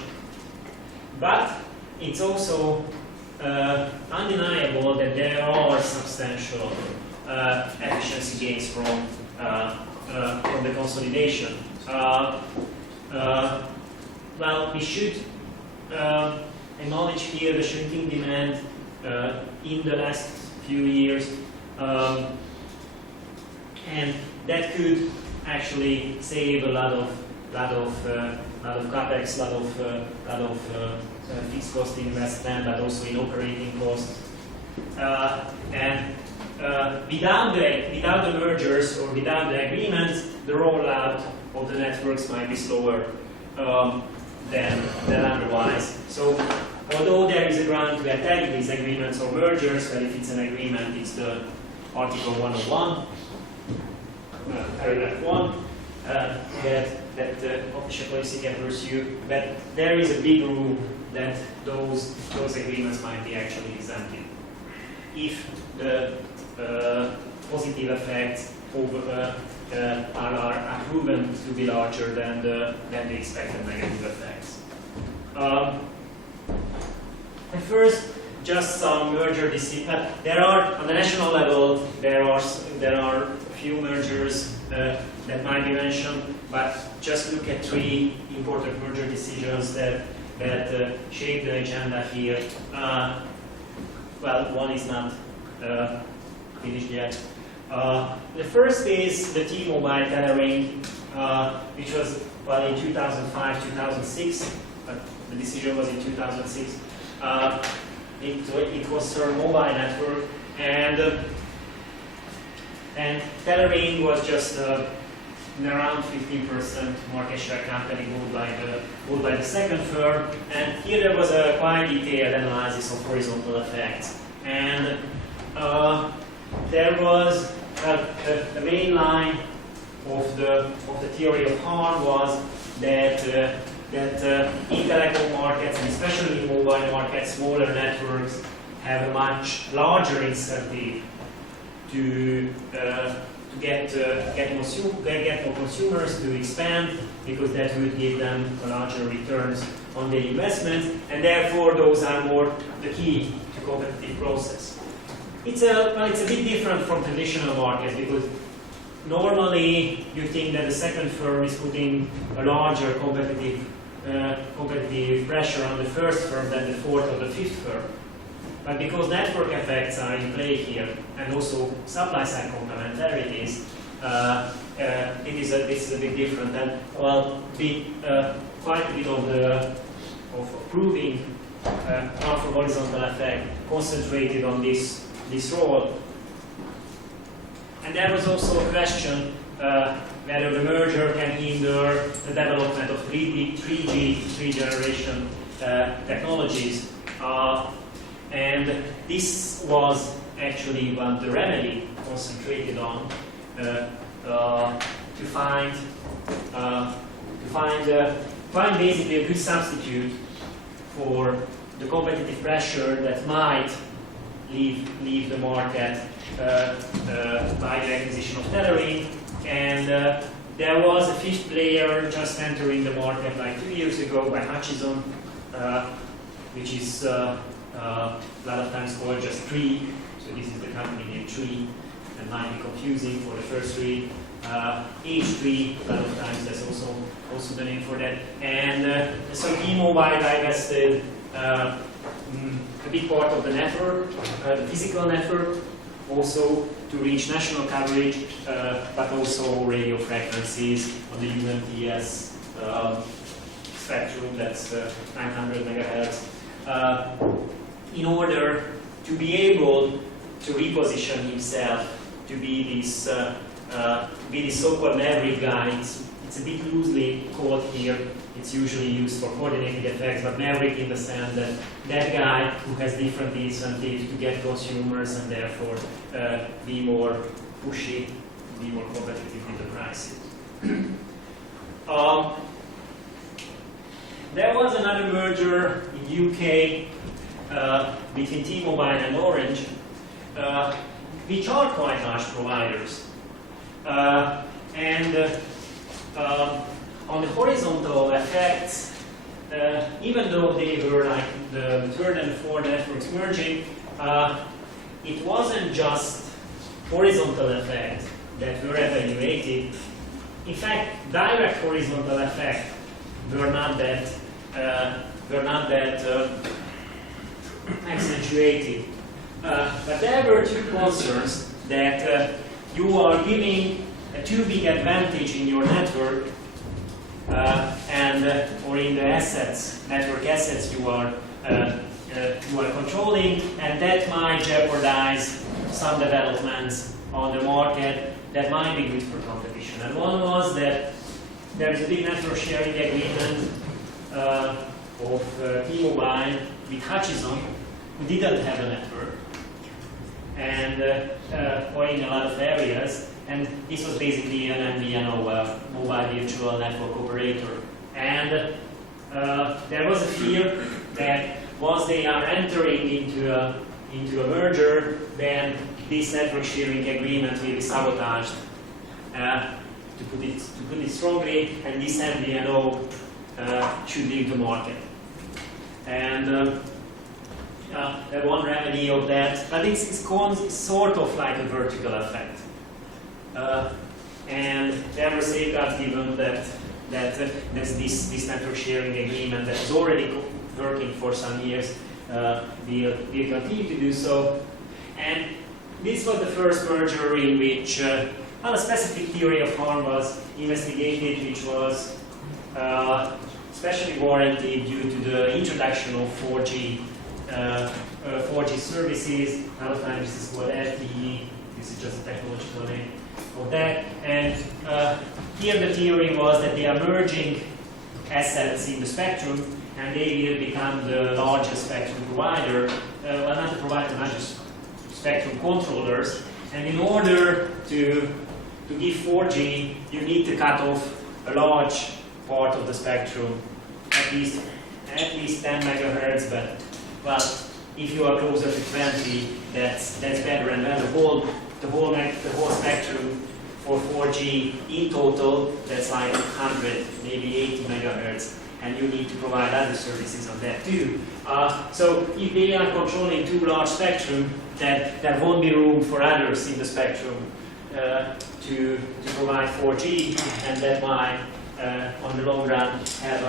But it's also undeniable that there are substantial efficiency gains from the consolidation. Well, we should acknowledge here the shrinking demand in the last few years, and that could actually save a lot of capex, lot of fixed cost investment, but also in operating costs. And without the mergers or without the agreements, the rollout of the networks might be slower than otherwise. So, although there is a ground to attack these agreements or mergers, but if it's an agreement, it's the Article 101, paragraph 1, that official policy can pursue. But there is a big room that those agreements might be actually exempted if the positive effects are proven to be larger than the expected negative effects. And first, just some merger decisions. There are, on the national level, there are a few mergers that might be mentioned, but just look at 3 important merger decisions that shape the agenda here. Well, one is not finished yet. The first is the T-Mobile tethering, which was in 2005, 2006, but the decision was in 2006. It was a mobile network, and tethering was just around 15% market share company owned by the second firm. And here there was a quite detailed analysis of horizontal effects, and there was the main line of the theory of harm was that in telecom markets, and especially in mobile markets, smaller networks have a much larger incentive to get more consumers to expand, because that would give them larger returns on their investments, and therefore those are more the key to competitive process. It's a bit different from traditional markets, because normally you think that the second firm is putting a larger competitive pressure on the first firm than the fourth or the fifth firm. But because network effects are in play here, and also supply side complementarities, this is a bit different. And quite a bit of proving powerful horizontal effect concentrated on this role. And there was also a question whether the merger can hinder the development of 3G, 3 generation technologies. And this was actually what the remedy concentrated on, to find basically a good substitute for the competitive pressure that might leave the market by the acquisition of tethering. And there was a fifth player just entering the market like 2 years ago by Hutchison, which is a lot of times called just Tree. So this is the company named Tree, and might be confusing for the first three. H3, a lot of times that's also the name for that. And so T-Mobile divested a big part of the network, the physical network, also to reach national coverage, but also radio frequencies on the UMTS spectrum, that's 900 megahertz, in order to be able to reposition himself to be this so-called maverick guy. It's a bit loosely called here. It's usually used for coordinated effects, but maverick in the sense that that guy who has different incentives to get consumers and therefore be more pushy, be more competitive with the prices. there was another merger in UK between T-Mobile and Orange, which are quite large providers. On the horizontal effects, even though they were like the third and fourth networks merging, it wasn't just horizontal effects that were evaluated. In fact, direct horizontal effects were not that accentuated. But there were two concerns that you are giving a too big advantage in your network or in the assets, network assets you are controlling, and that might jeopardize some developments on the market that might be good for competition. And one was that there is a big network sharing agreement of T-Mobile with Hutchison, who didn't have a network, and or in a lot of areas. And this was basically an MVNO, mobile virtual network operator. And there was a fear that once they are entering into a merger, then this network sharing agreement will be sabotaged. To put it strongly, and this MVNO should leave the market. And one remedy of that, but it's sort of like a vertical effect. And there were safeguards given that this network sharing agreement that is already working for some years will continue to do so. And this was the first merger in which a specific theory of harm was investigated, which was especially warranted due to the introduction of 4G services. A lot of times this is called LTE. This is just a technological name of that. And here the theory was that they are merging assets in the spectrum, and they will become the largest spectrum provider. Well, not the provider, largest spectrum controllers. And in order to give 4G, you need to cut off a large part of the spectrum, at least 10 megahertz. But well, if you are closer to 20, that's better. And then the whole spectrum for 4G in total, that's like 100, maybe 80 megahertz, and you need to provide other services on that too. So if they are controlling too large spectrum, that there won't be room for others in the spectrum to provide 4G, and that might, on the long run, have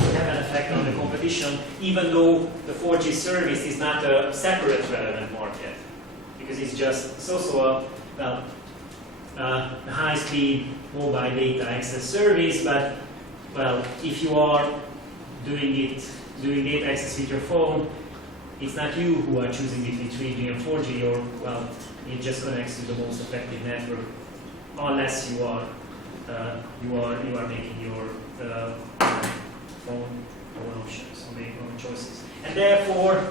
an effect on the competition, even though the 4G service is not a separate relevant market, because it's just also a high-speed mobile data access service. But well, if you are doing data access with your phone, it's not you who are choosing between 3G and 4G, or well, it just connects to the most effective network, unless you are making your own options, or making own choices. And therefore,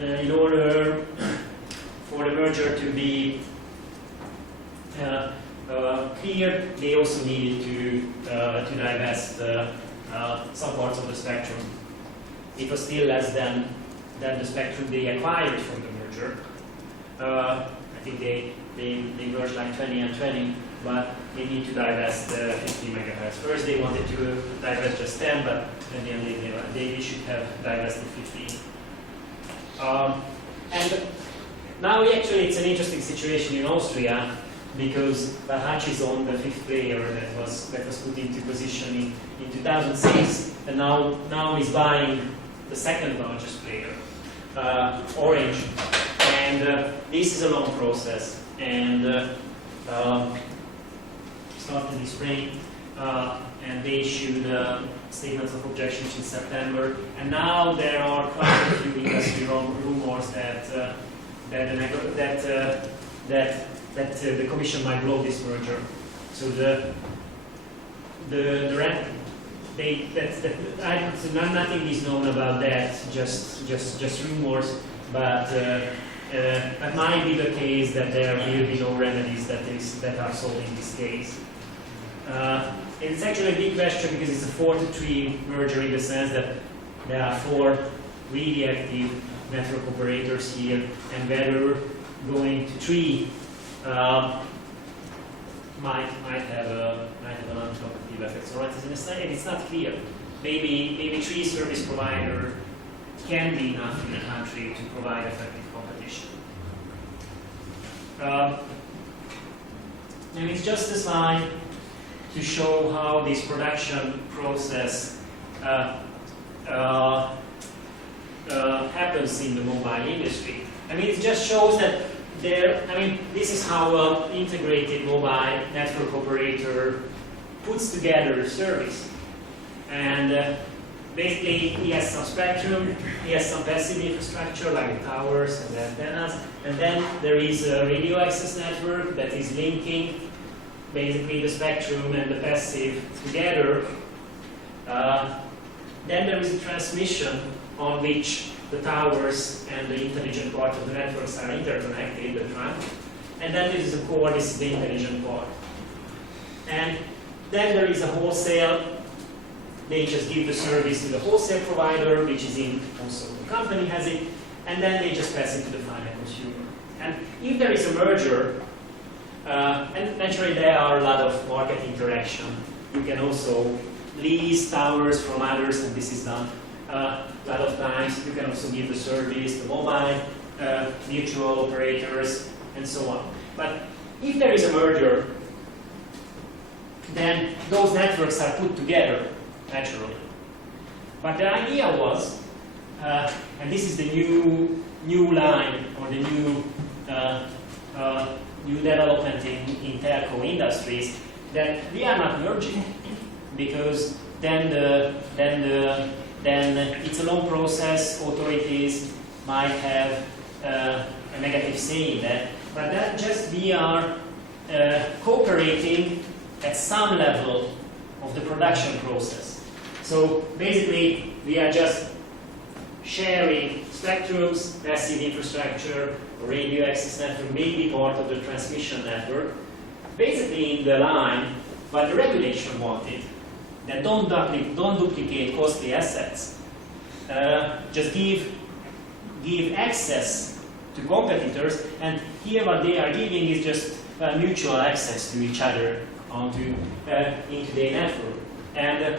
in order for the merger to be clear, they also needed to divest some parts of the spectrum. It was still less than the spectrum they acquired from the merger. I think they merged like 20 and 20, but they need to divest 50 megahertz. First they wanted to divest just 10, but in the end they should have divested 15. And now actually it's an interesting situation in Austria, because Hutchison, the fifth player that was put into position in 2006, and now is buying the second largest player, Orange. And this is a long process, and started this spring, and they issued statements of objections in September. And now there are quite a few industry rumors that the Commission might block this merger. So nothing is known about that, just rumors. But that might be the case that there will be no remedies that are solving this case. it's actually a big question because it's a 4-to-3 merger in the sense that there are 4 really active network operators here, and whether going to 3 might have an uncompetitive effect. So it's not clear. Maybe 3 service provider can be enough in a country to provide effective competition. And it's just a slide to show how this production process happens in the mobile industry. I mean, it just shows that this is how an integrated mobile network operator puts together a service. And basically, he has some spectrum, he has some passive infrastructure like the towers and the antennas, and then there is a radio access network that is linking basically the spectrum and the passive together. Then there is a transmission on which the towers and the intelligent part of the networks are interconnected, the trunk. And then there is a core, this is the intelligent part. And then there is a wholesale. They just give the service to the wholesale provider, which is in also the company has it, and then they just pass it to the final consumer. And if there is a merger, and naturally there are a lot of market interaction. You can also lease towers from others, and this is done a lot of times. You can also give the service to mobile, mutual operators, and so on. But if there is a merger, then those networks are put together naturally. But the idea was, and this is the new line or the new development in telco industries, that we are not merging, because then it's a long process. Authorities might have a negative say in that, but that just we are cooperating at some level of the production process. So basically, we are just sharing spectrums, passive infrastructure, radio access network, maybe part of the transmission network, basically in the line, but the regulation wanted that don't duplicate costly assets. Just give access to competitors, and here what they are giving is just mutual access to each other into their network. And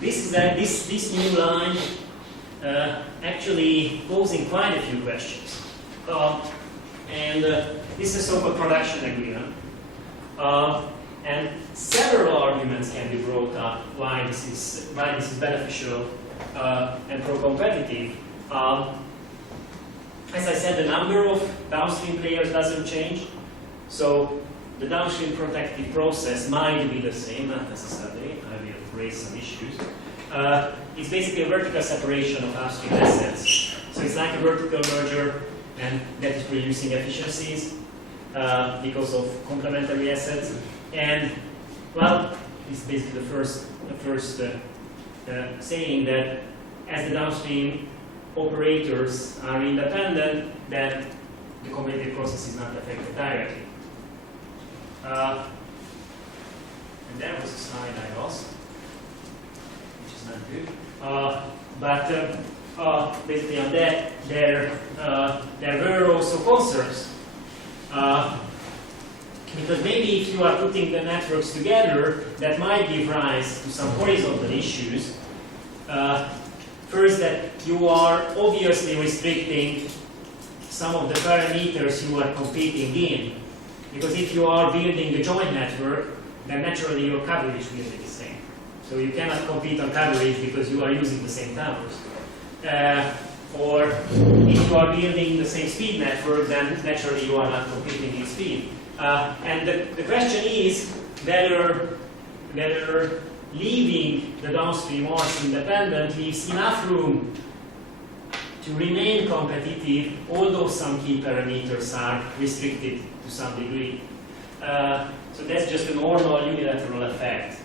this new line actually posing quite a few questions. This is a so-called production agreement. And several arguments can be brought up why this is beneficial and pro-competitive. As I said, the number of downstream players doesn't change, so the downstream protective process might be the same, not necessarily. I will raise some issues. It's basically a vertical separation of upstream assets. So it's like a vertical merger, and that is producing efficiencies because of complementary assets. And well, it's basically the first saying that as the downstream operators are independent, then the competitive process is not affected directly. And there was a slide I lost, which is not good. But basically on that, there were also concerns. Because maybe if you are putting the networks together, that might give rise to some horizontal issues. First, that you are obviously restricting some of the parameters you are competing in. Because if you are building a joint network, then naturally your coverage will be the same. So you cannot compete on coverage because you are using the same towers. Or if you are building the same speed network, then naturally you are not competing in speed. And the question is whether leaving the downstream arms independent leaves enough room to remain competitive, although some key parameters are restricted to some degree. So that's just a normal unilateral effect.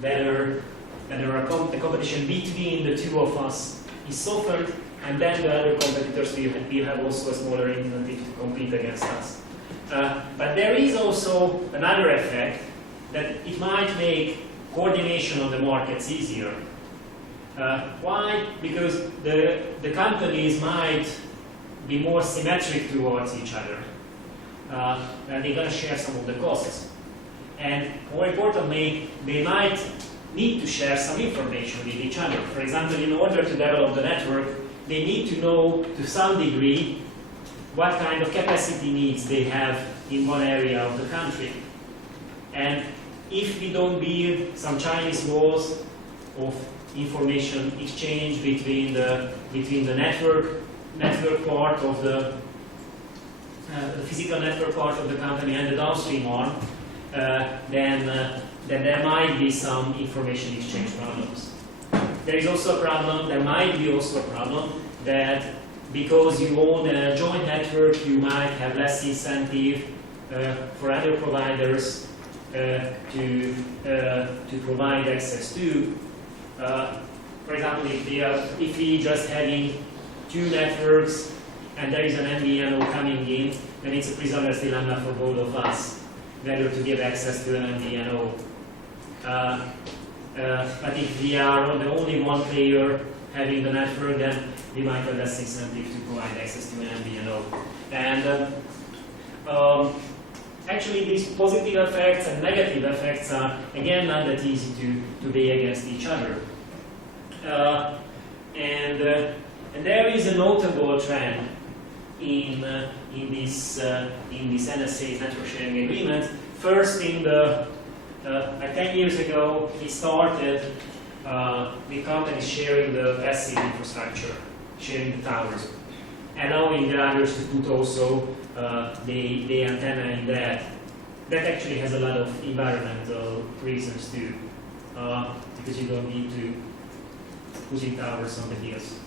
Whether the competition between the two of us is softened, and then the other competitors will have also a smaller incentive to compete against us. But there is also another effect that it might make coordination on the markets easier. Why? Because the companies might be more symmetric towards each other. And they're going to share some of the costs. And more importantly, they might need to share some information with each other. For example, in order to develop the network, they need to know to some degree what kind of capacity needs they have in one area of the country. And if we don't build some Chinese walls of information exchange between the network part of the physical network part of the company and the downstream arm, then there might be some information exchange problems. There is also a problem, there might be also a problem that because you own a joint network, you might have less incentive for other providers to provide access to. For example, if we just having two networks and there is an MVNO coming in, then it's a prisoner's dilemma for both of us, whether to give access to an MVNO. But if we are the only one player having the network, then we might have less incentive to provide access to an MVNO. And actually, these positive effects and negative effects are, again, not that easy to weigh against each other. And there is a notable trend in this NSA's network sharing agreement. First, like 10 years ago, it started with companies sharing the passive infrastructure, sharing the towers, allowing the others to put also the antenna in that. That actually has a lot of environmental reasons too, because you don't need to put in towers on the hills.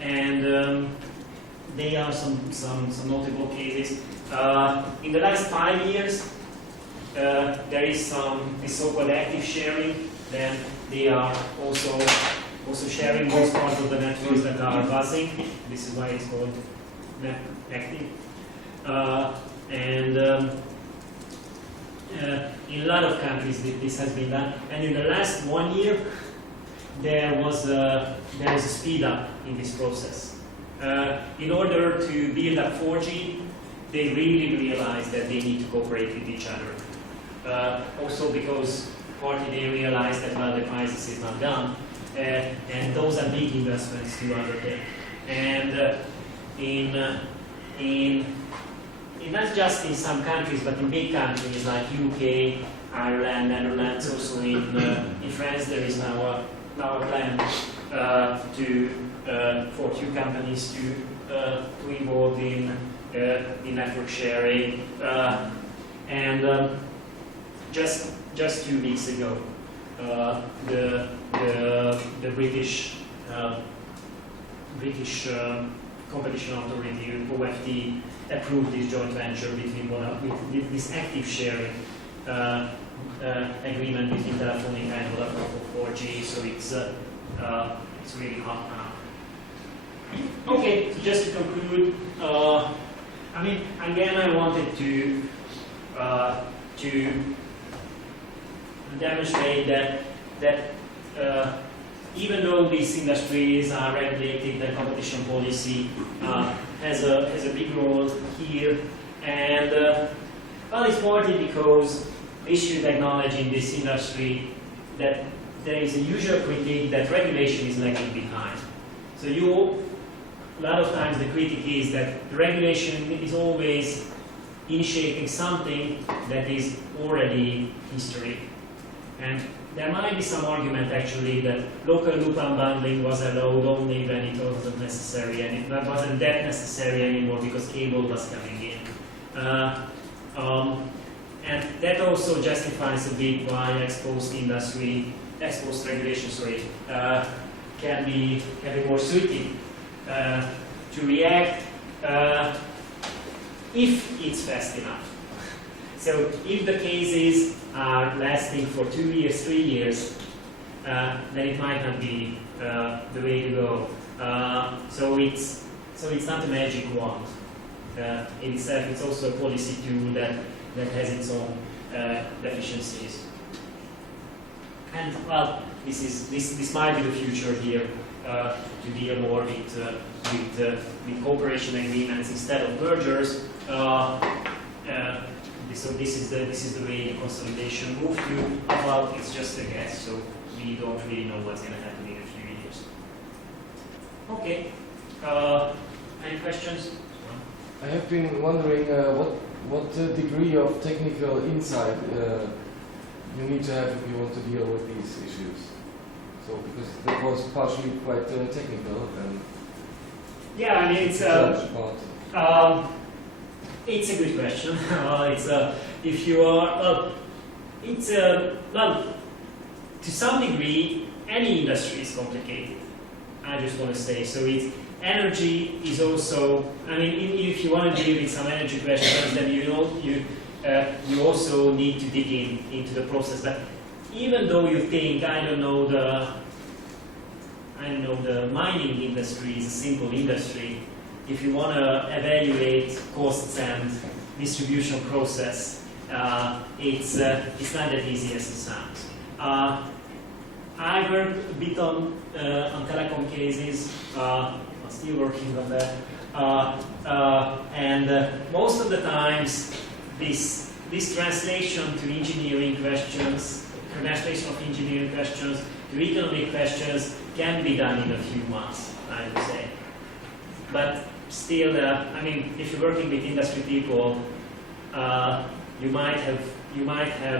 And there are some notable cases. In the last 5 years, there is some so-called active sharing. Then they are also sharing those parts of the networks that are buzzing. This is why it's called active. And in a lot of countries this has been done. And in the last 1 year, there was a speed up in this process. In order to build up 4G, they really realized that they need to cooperate with each other. Also because partly they realized that well, the crisis is not done, and those are big investments to undertake. And in not just in some countries, but in big countries like UK, Ireland, Netherlands, also in France, there is now a plan for two companies to involve in network sharing. And just 2 weeks ago, the British competition authority, OFT, approved this joint venture with this active sharing agreement between Telefonica and Vodafone for 4G. So it's really hot now. Okay, so just to conclude, I mean, again, I wanted to demonstrate that even though these industries are regulated, the competition policy has a big role here, and well, it's partly because we should acknowledge in this industry that there is a usual critique that regulation is lagging behind. So a lot of times the critique is that the regulation is always initiating something that is already history. And there might be some argument actually that local loop unbundling was allowed only when it wasn't necessary, and it wasn't that necessary anymore because cable was coming in. And that also justifies a bit why exposed regulation, can be more suited to react if it's fast enough. So if the cases are lasting for 2 years, 3 years, then it might not be the way to go. So it's not a magic wand. in itself. It's also a policy tool that has its own deficiencies. And well, this might be the future here, to deal more with cooperation agreements instead of mergers. So this is the way the consolidation moved to. Well, it's just a guess, so we don't really know what's going to happen in a few years. Okay. Any questions? I have been wondering what degree of technical insight you need to have if you want to deal with these issues. So, because that was partially quite technical and yeah, I mean it's a good question. If you are to some degree, any industry is complicated. I just want to say so. Energy is also. I mean, if you want to deal with some energy questions, then you also need to dig into the process. But even though you think the mining industry is a simple industry, if you want to evaluate costs and distribution process, it's not that easy as it sounds. I worked a bit on telecom cases. I'm still working on that, and most of the times this translation to engineering questions, translation of engineering questions to economic questions can be done in a few months, I would say. But still, I mean, if you're working with industry people, you might have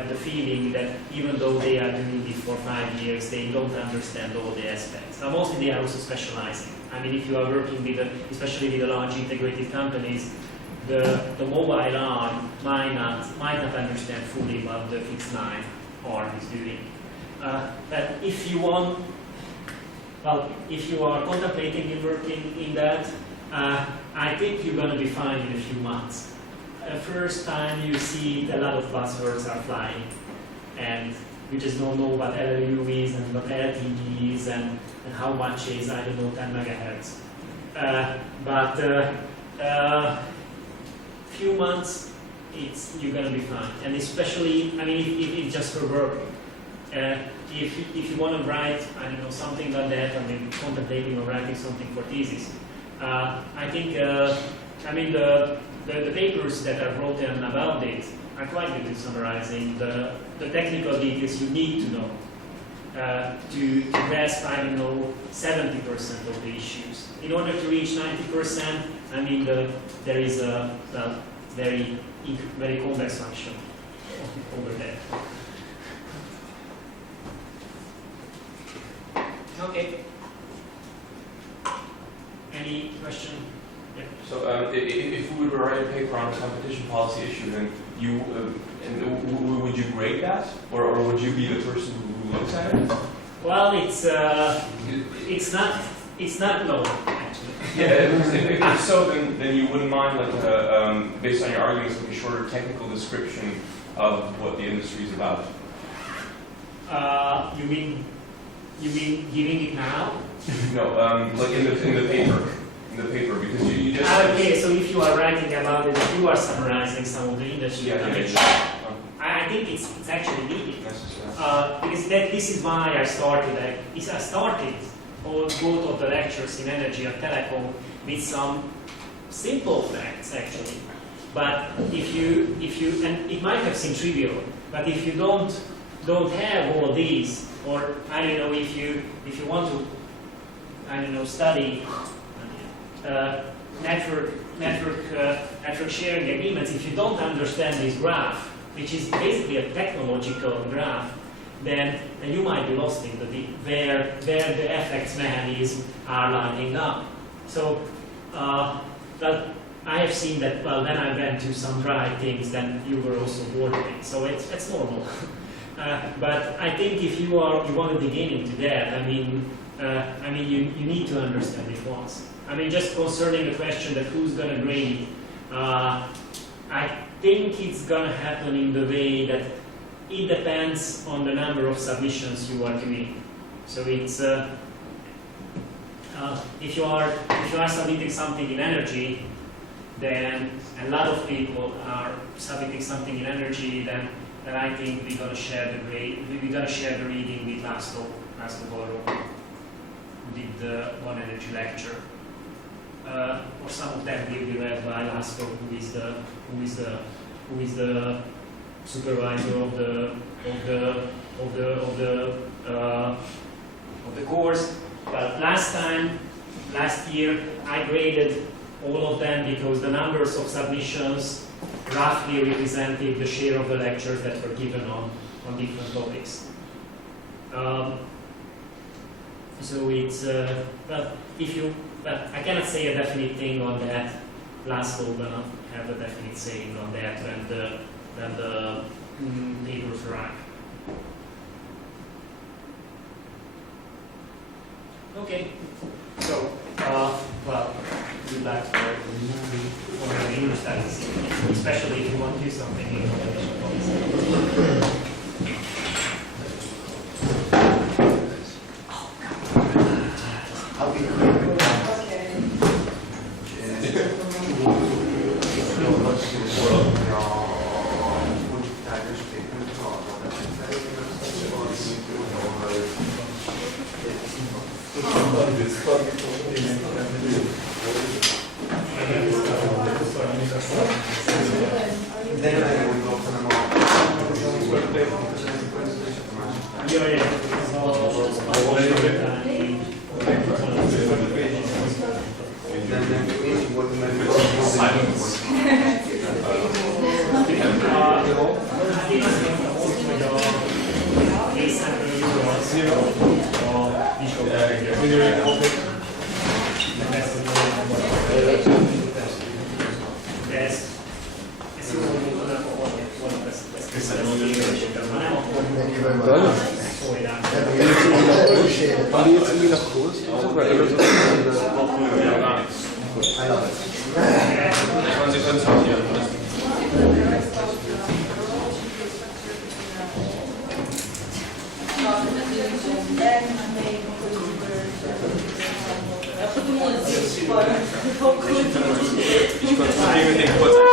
the feeling that even though they are doing it for 5 years, they don't understand all the aspects. Now, mostly they are also specializing. I mean, if you are working with, especially with the large integrated companies, the mobile arm might not understand fully what the fixed line arm is doing. But if you are contemplating in working in that, I think you're going to be fine in a few months. First time you see a lot of buzzwords are flying, and you just don't know what LLU is and what LTE is and how much is, 10 megahertz. But few months, you're going to be fine. And especially, I mean, if it's just for work. If you want to write, something like that, I mean, contemplating or writing something for thesis, I think, the papers that are written about it are quite good in summarizing the technical details you need to know to grasp, 70% of the issues. In order to reach 90%, I mean, there is a very complex function over there. Okay. Any question? Yeah. So if we were to write a paper on a competition policy issue, then would you grade that, or would you be the person who looks at it? Well, it's not low actually. Yeah, if so, then you wouldn't mind, based on your arguments, like a shorter technical description of what the industry is about. You mean giving it now? No, like in the paper. In the paper, because you just... Okay, so if you are writing about it, you are summarizing some of the industry. Yeah, I think it's actually needed. Because this is why I started. I started both of the lectures in energy and telecom with some simple facts actually. But if you and it might have seemed trivial, but if you don't have all these, or if you want to study network sharing agreements, if you don't understand this graph, which is basically a technological graph, then you might be lost in where the effects mechanisms are lining up. So, but I have seen that when I went to some dry things, then you were also bordering. So it's normal. But I think if you want to dig into that, you need to understand it once. Just concerning the question that who's going to grade it, I think it's going to happen in the way that it depends on the number of submissions you are doing. So it's if you are submitting something in energy, then a lot of people are submitting something in energy, then I think we're gonna share the reading with Laszlo Boro, who did the one energy lecture. Or some of them will be read by Laszlo, who is the supervisor of the course. But last year, I graded all of them because the numbers of submissions roughly represented the share of the lectures that were given on different topics. So it's, but I cannot say a definite thing on that. Laszlo gonna have a definite saying on that when the papers arrive. Okay, so, well, good luck for the English studies, especially if you want to do something in information policy. I'll be What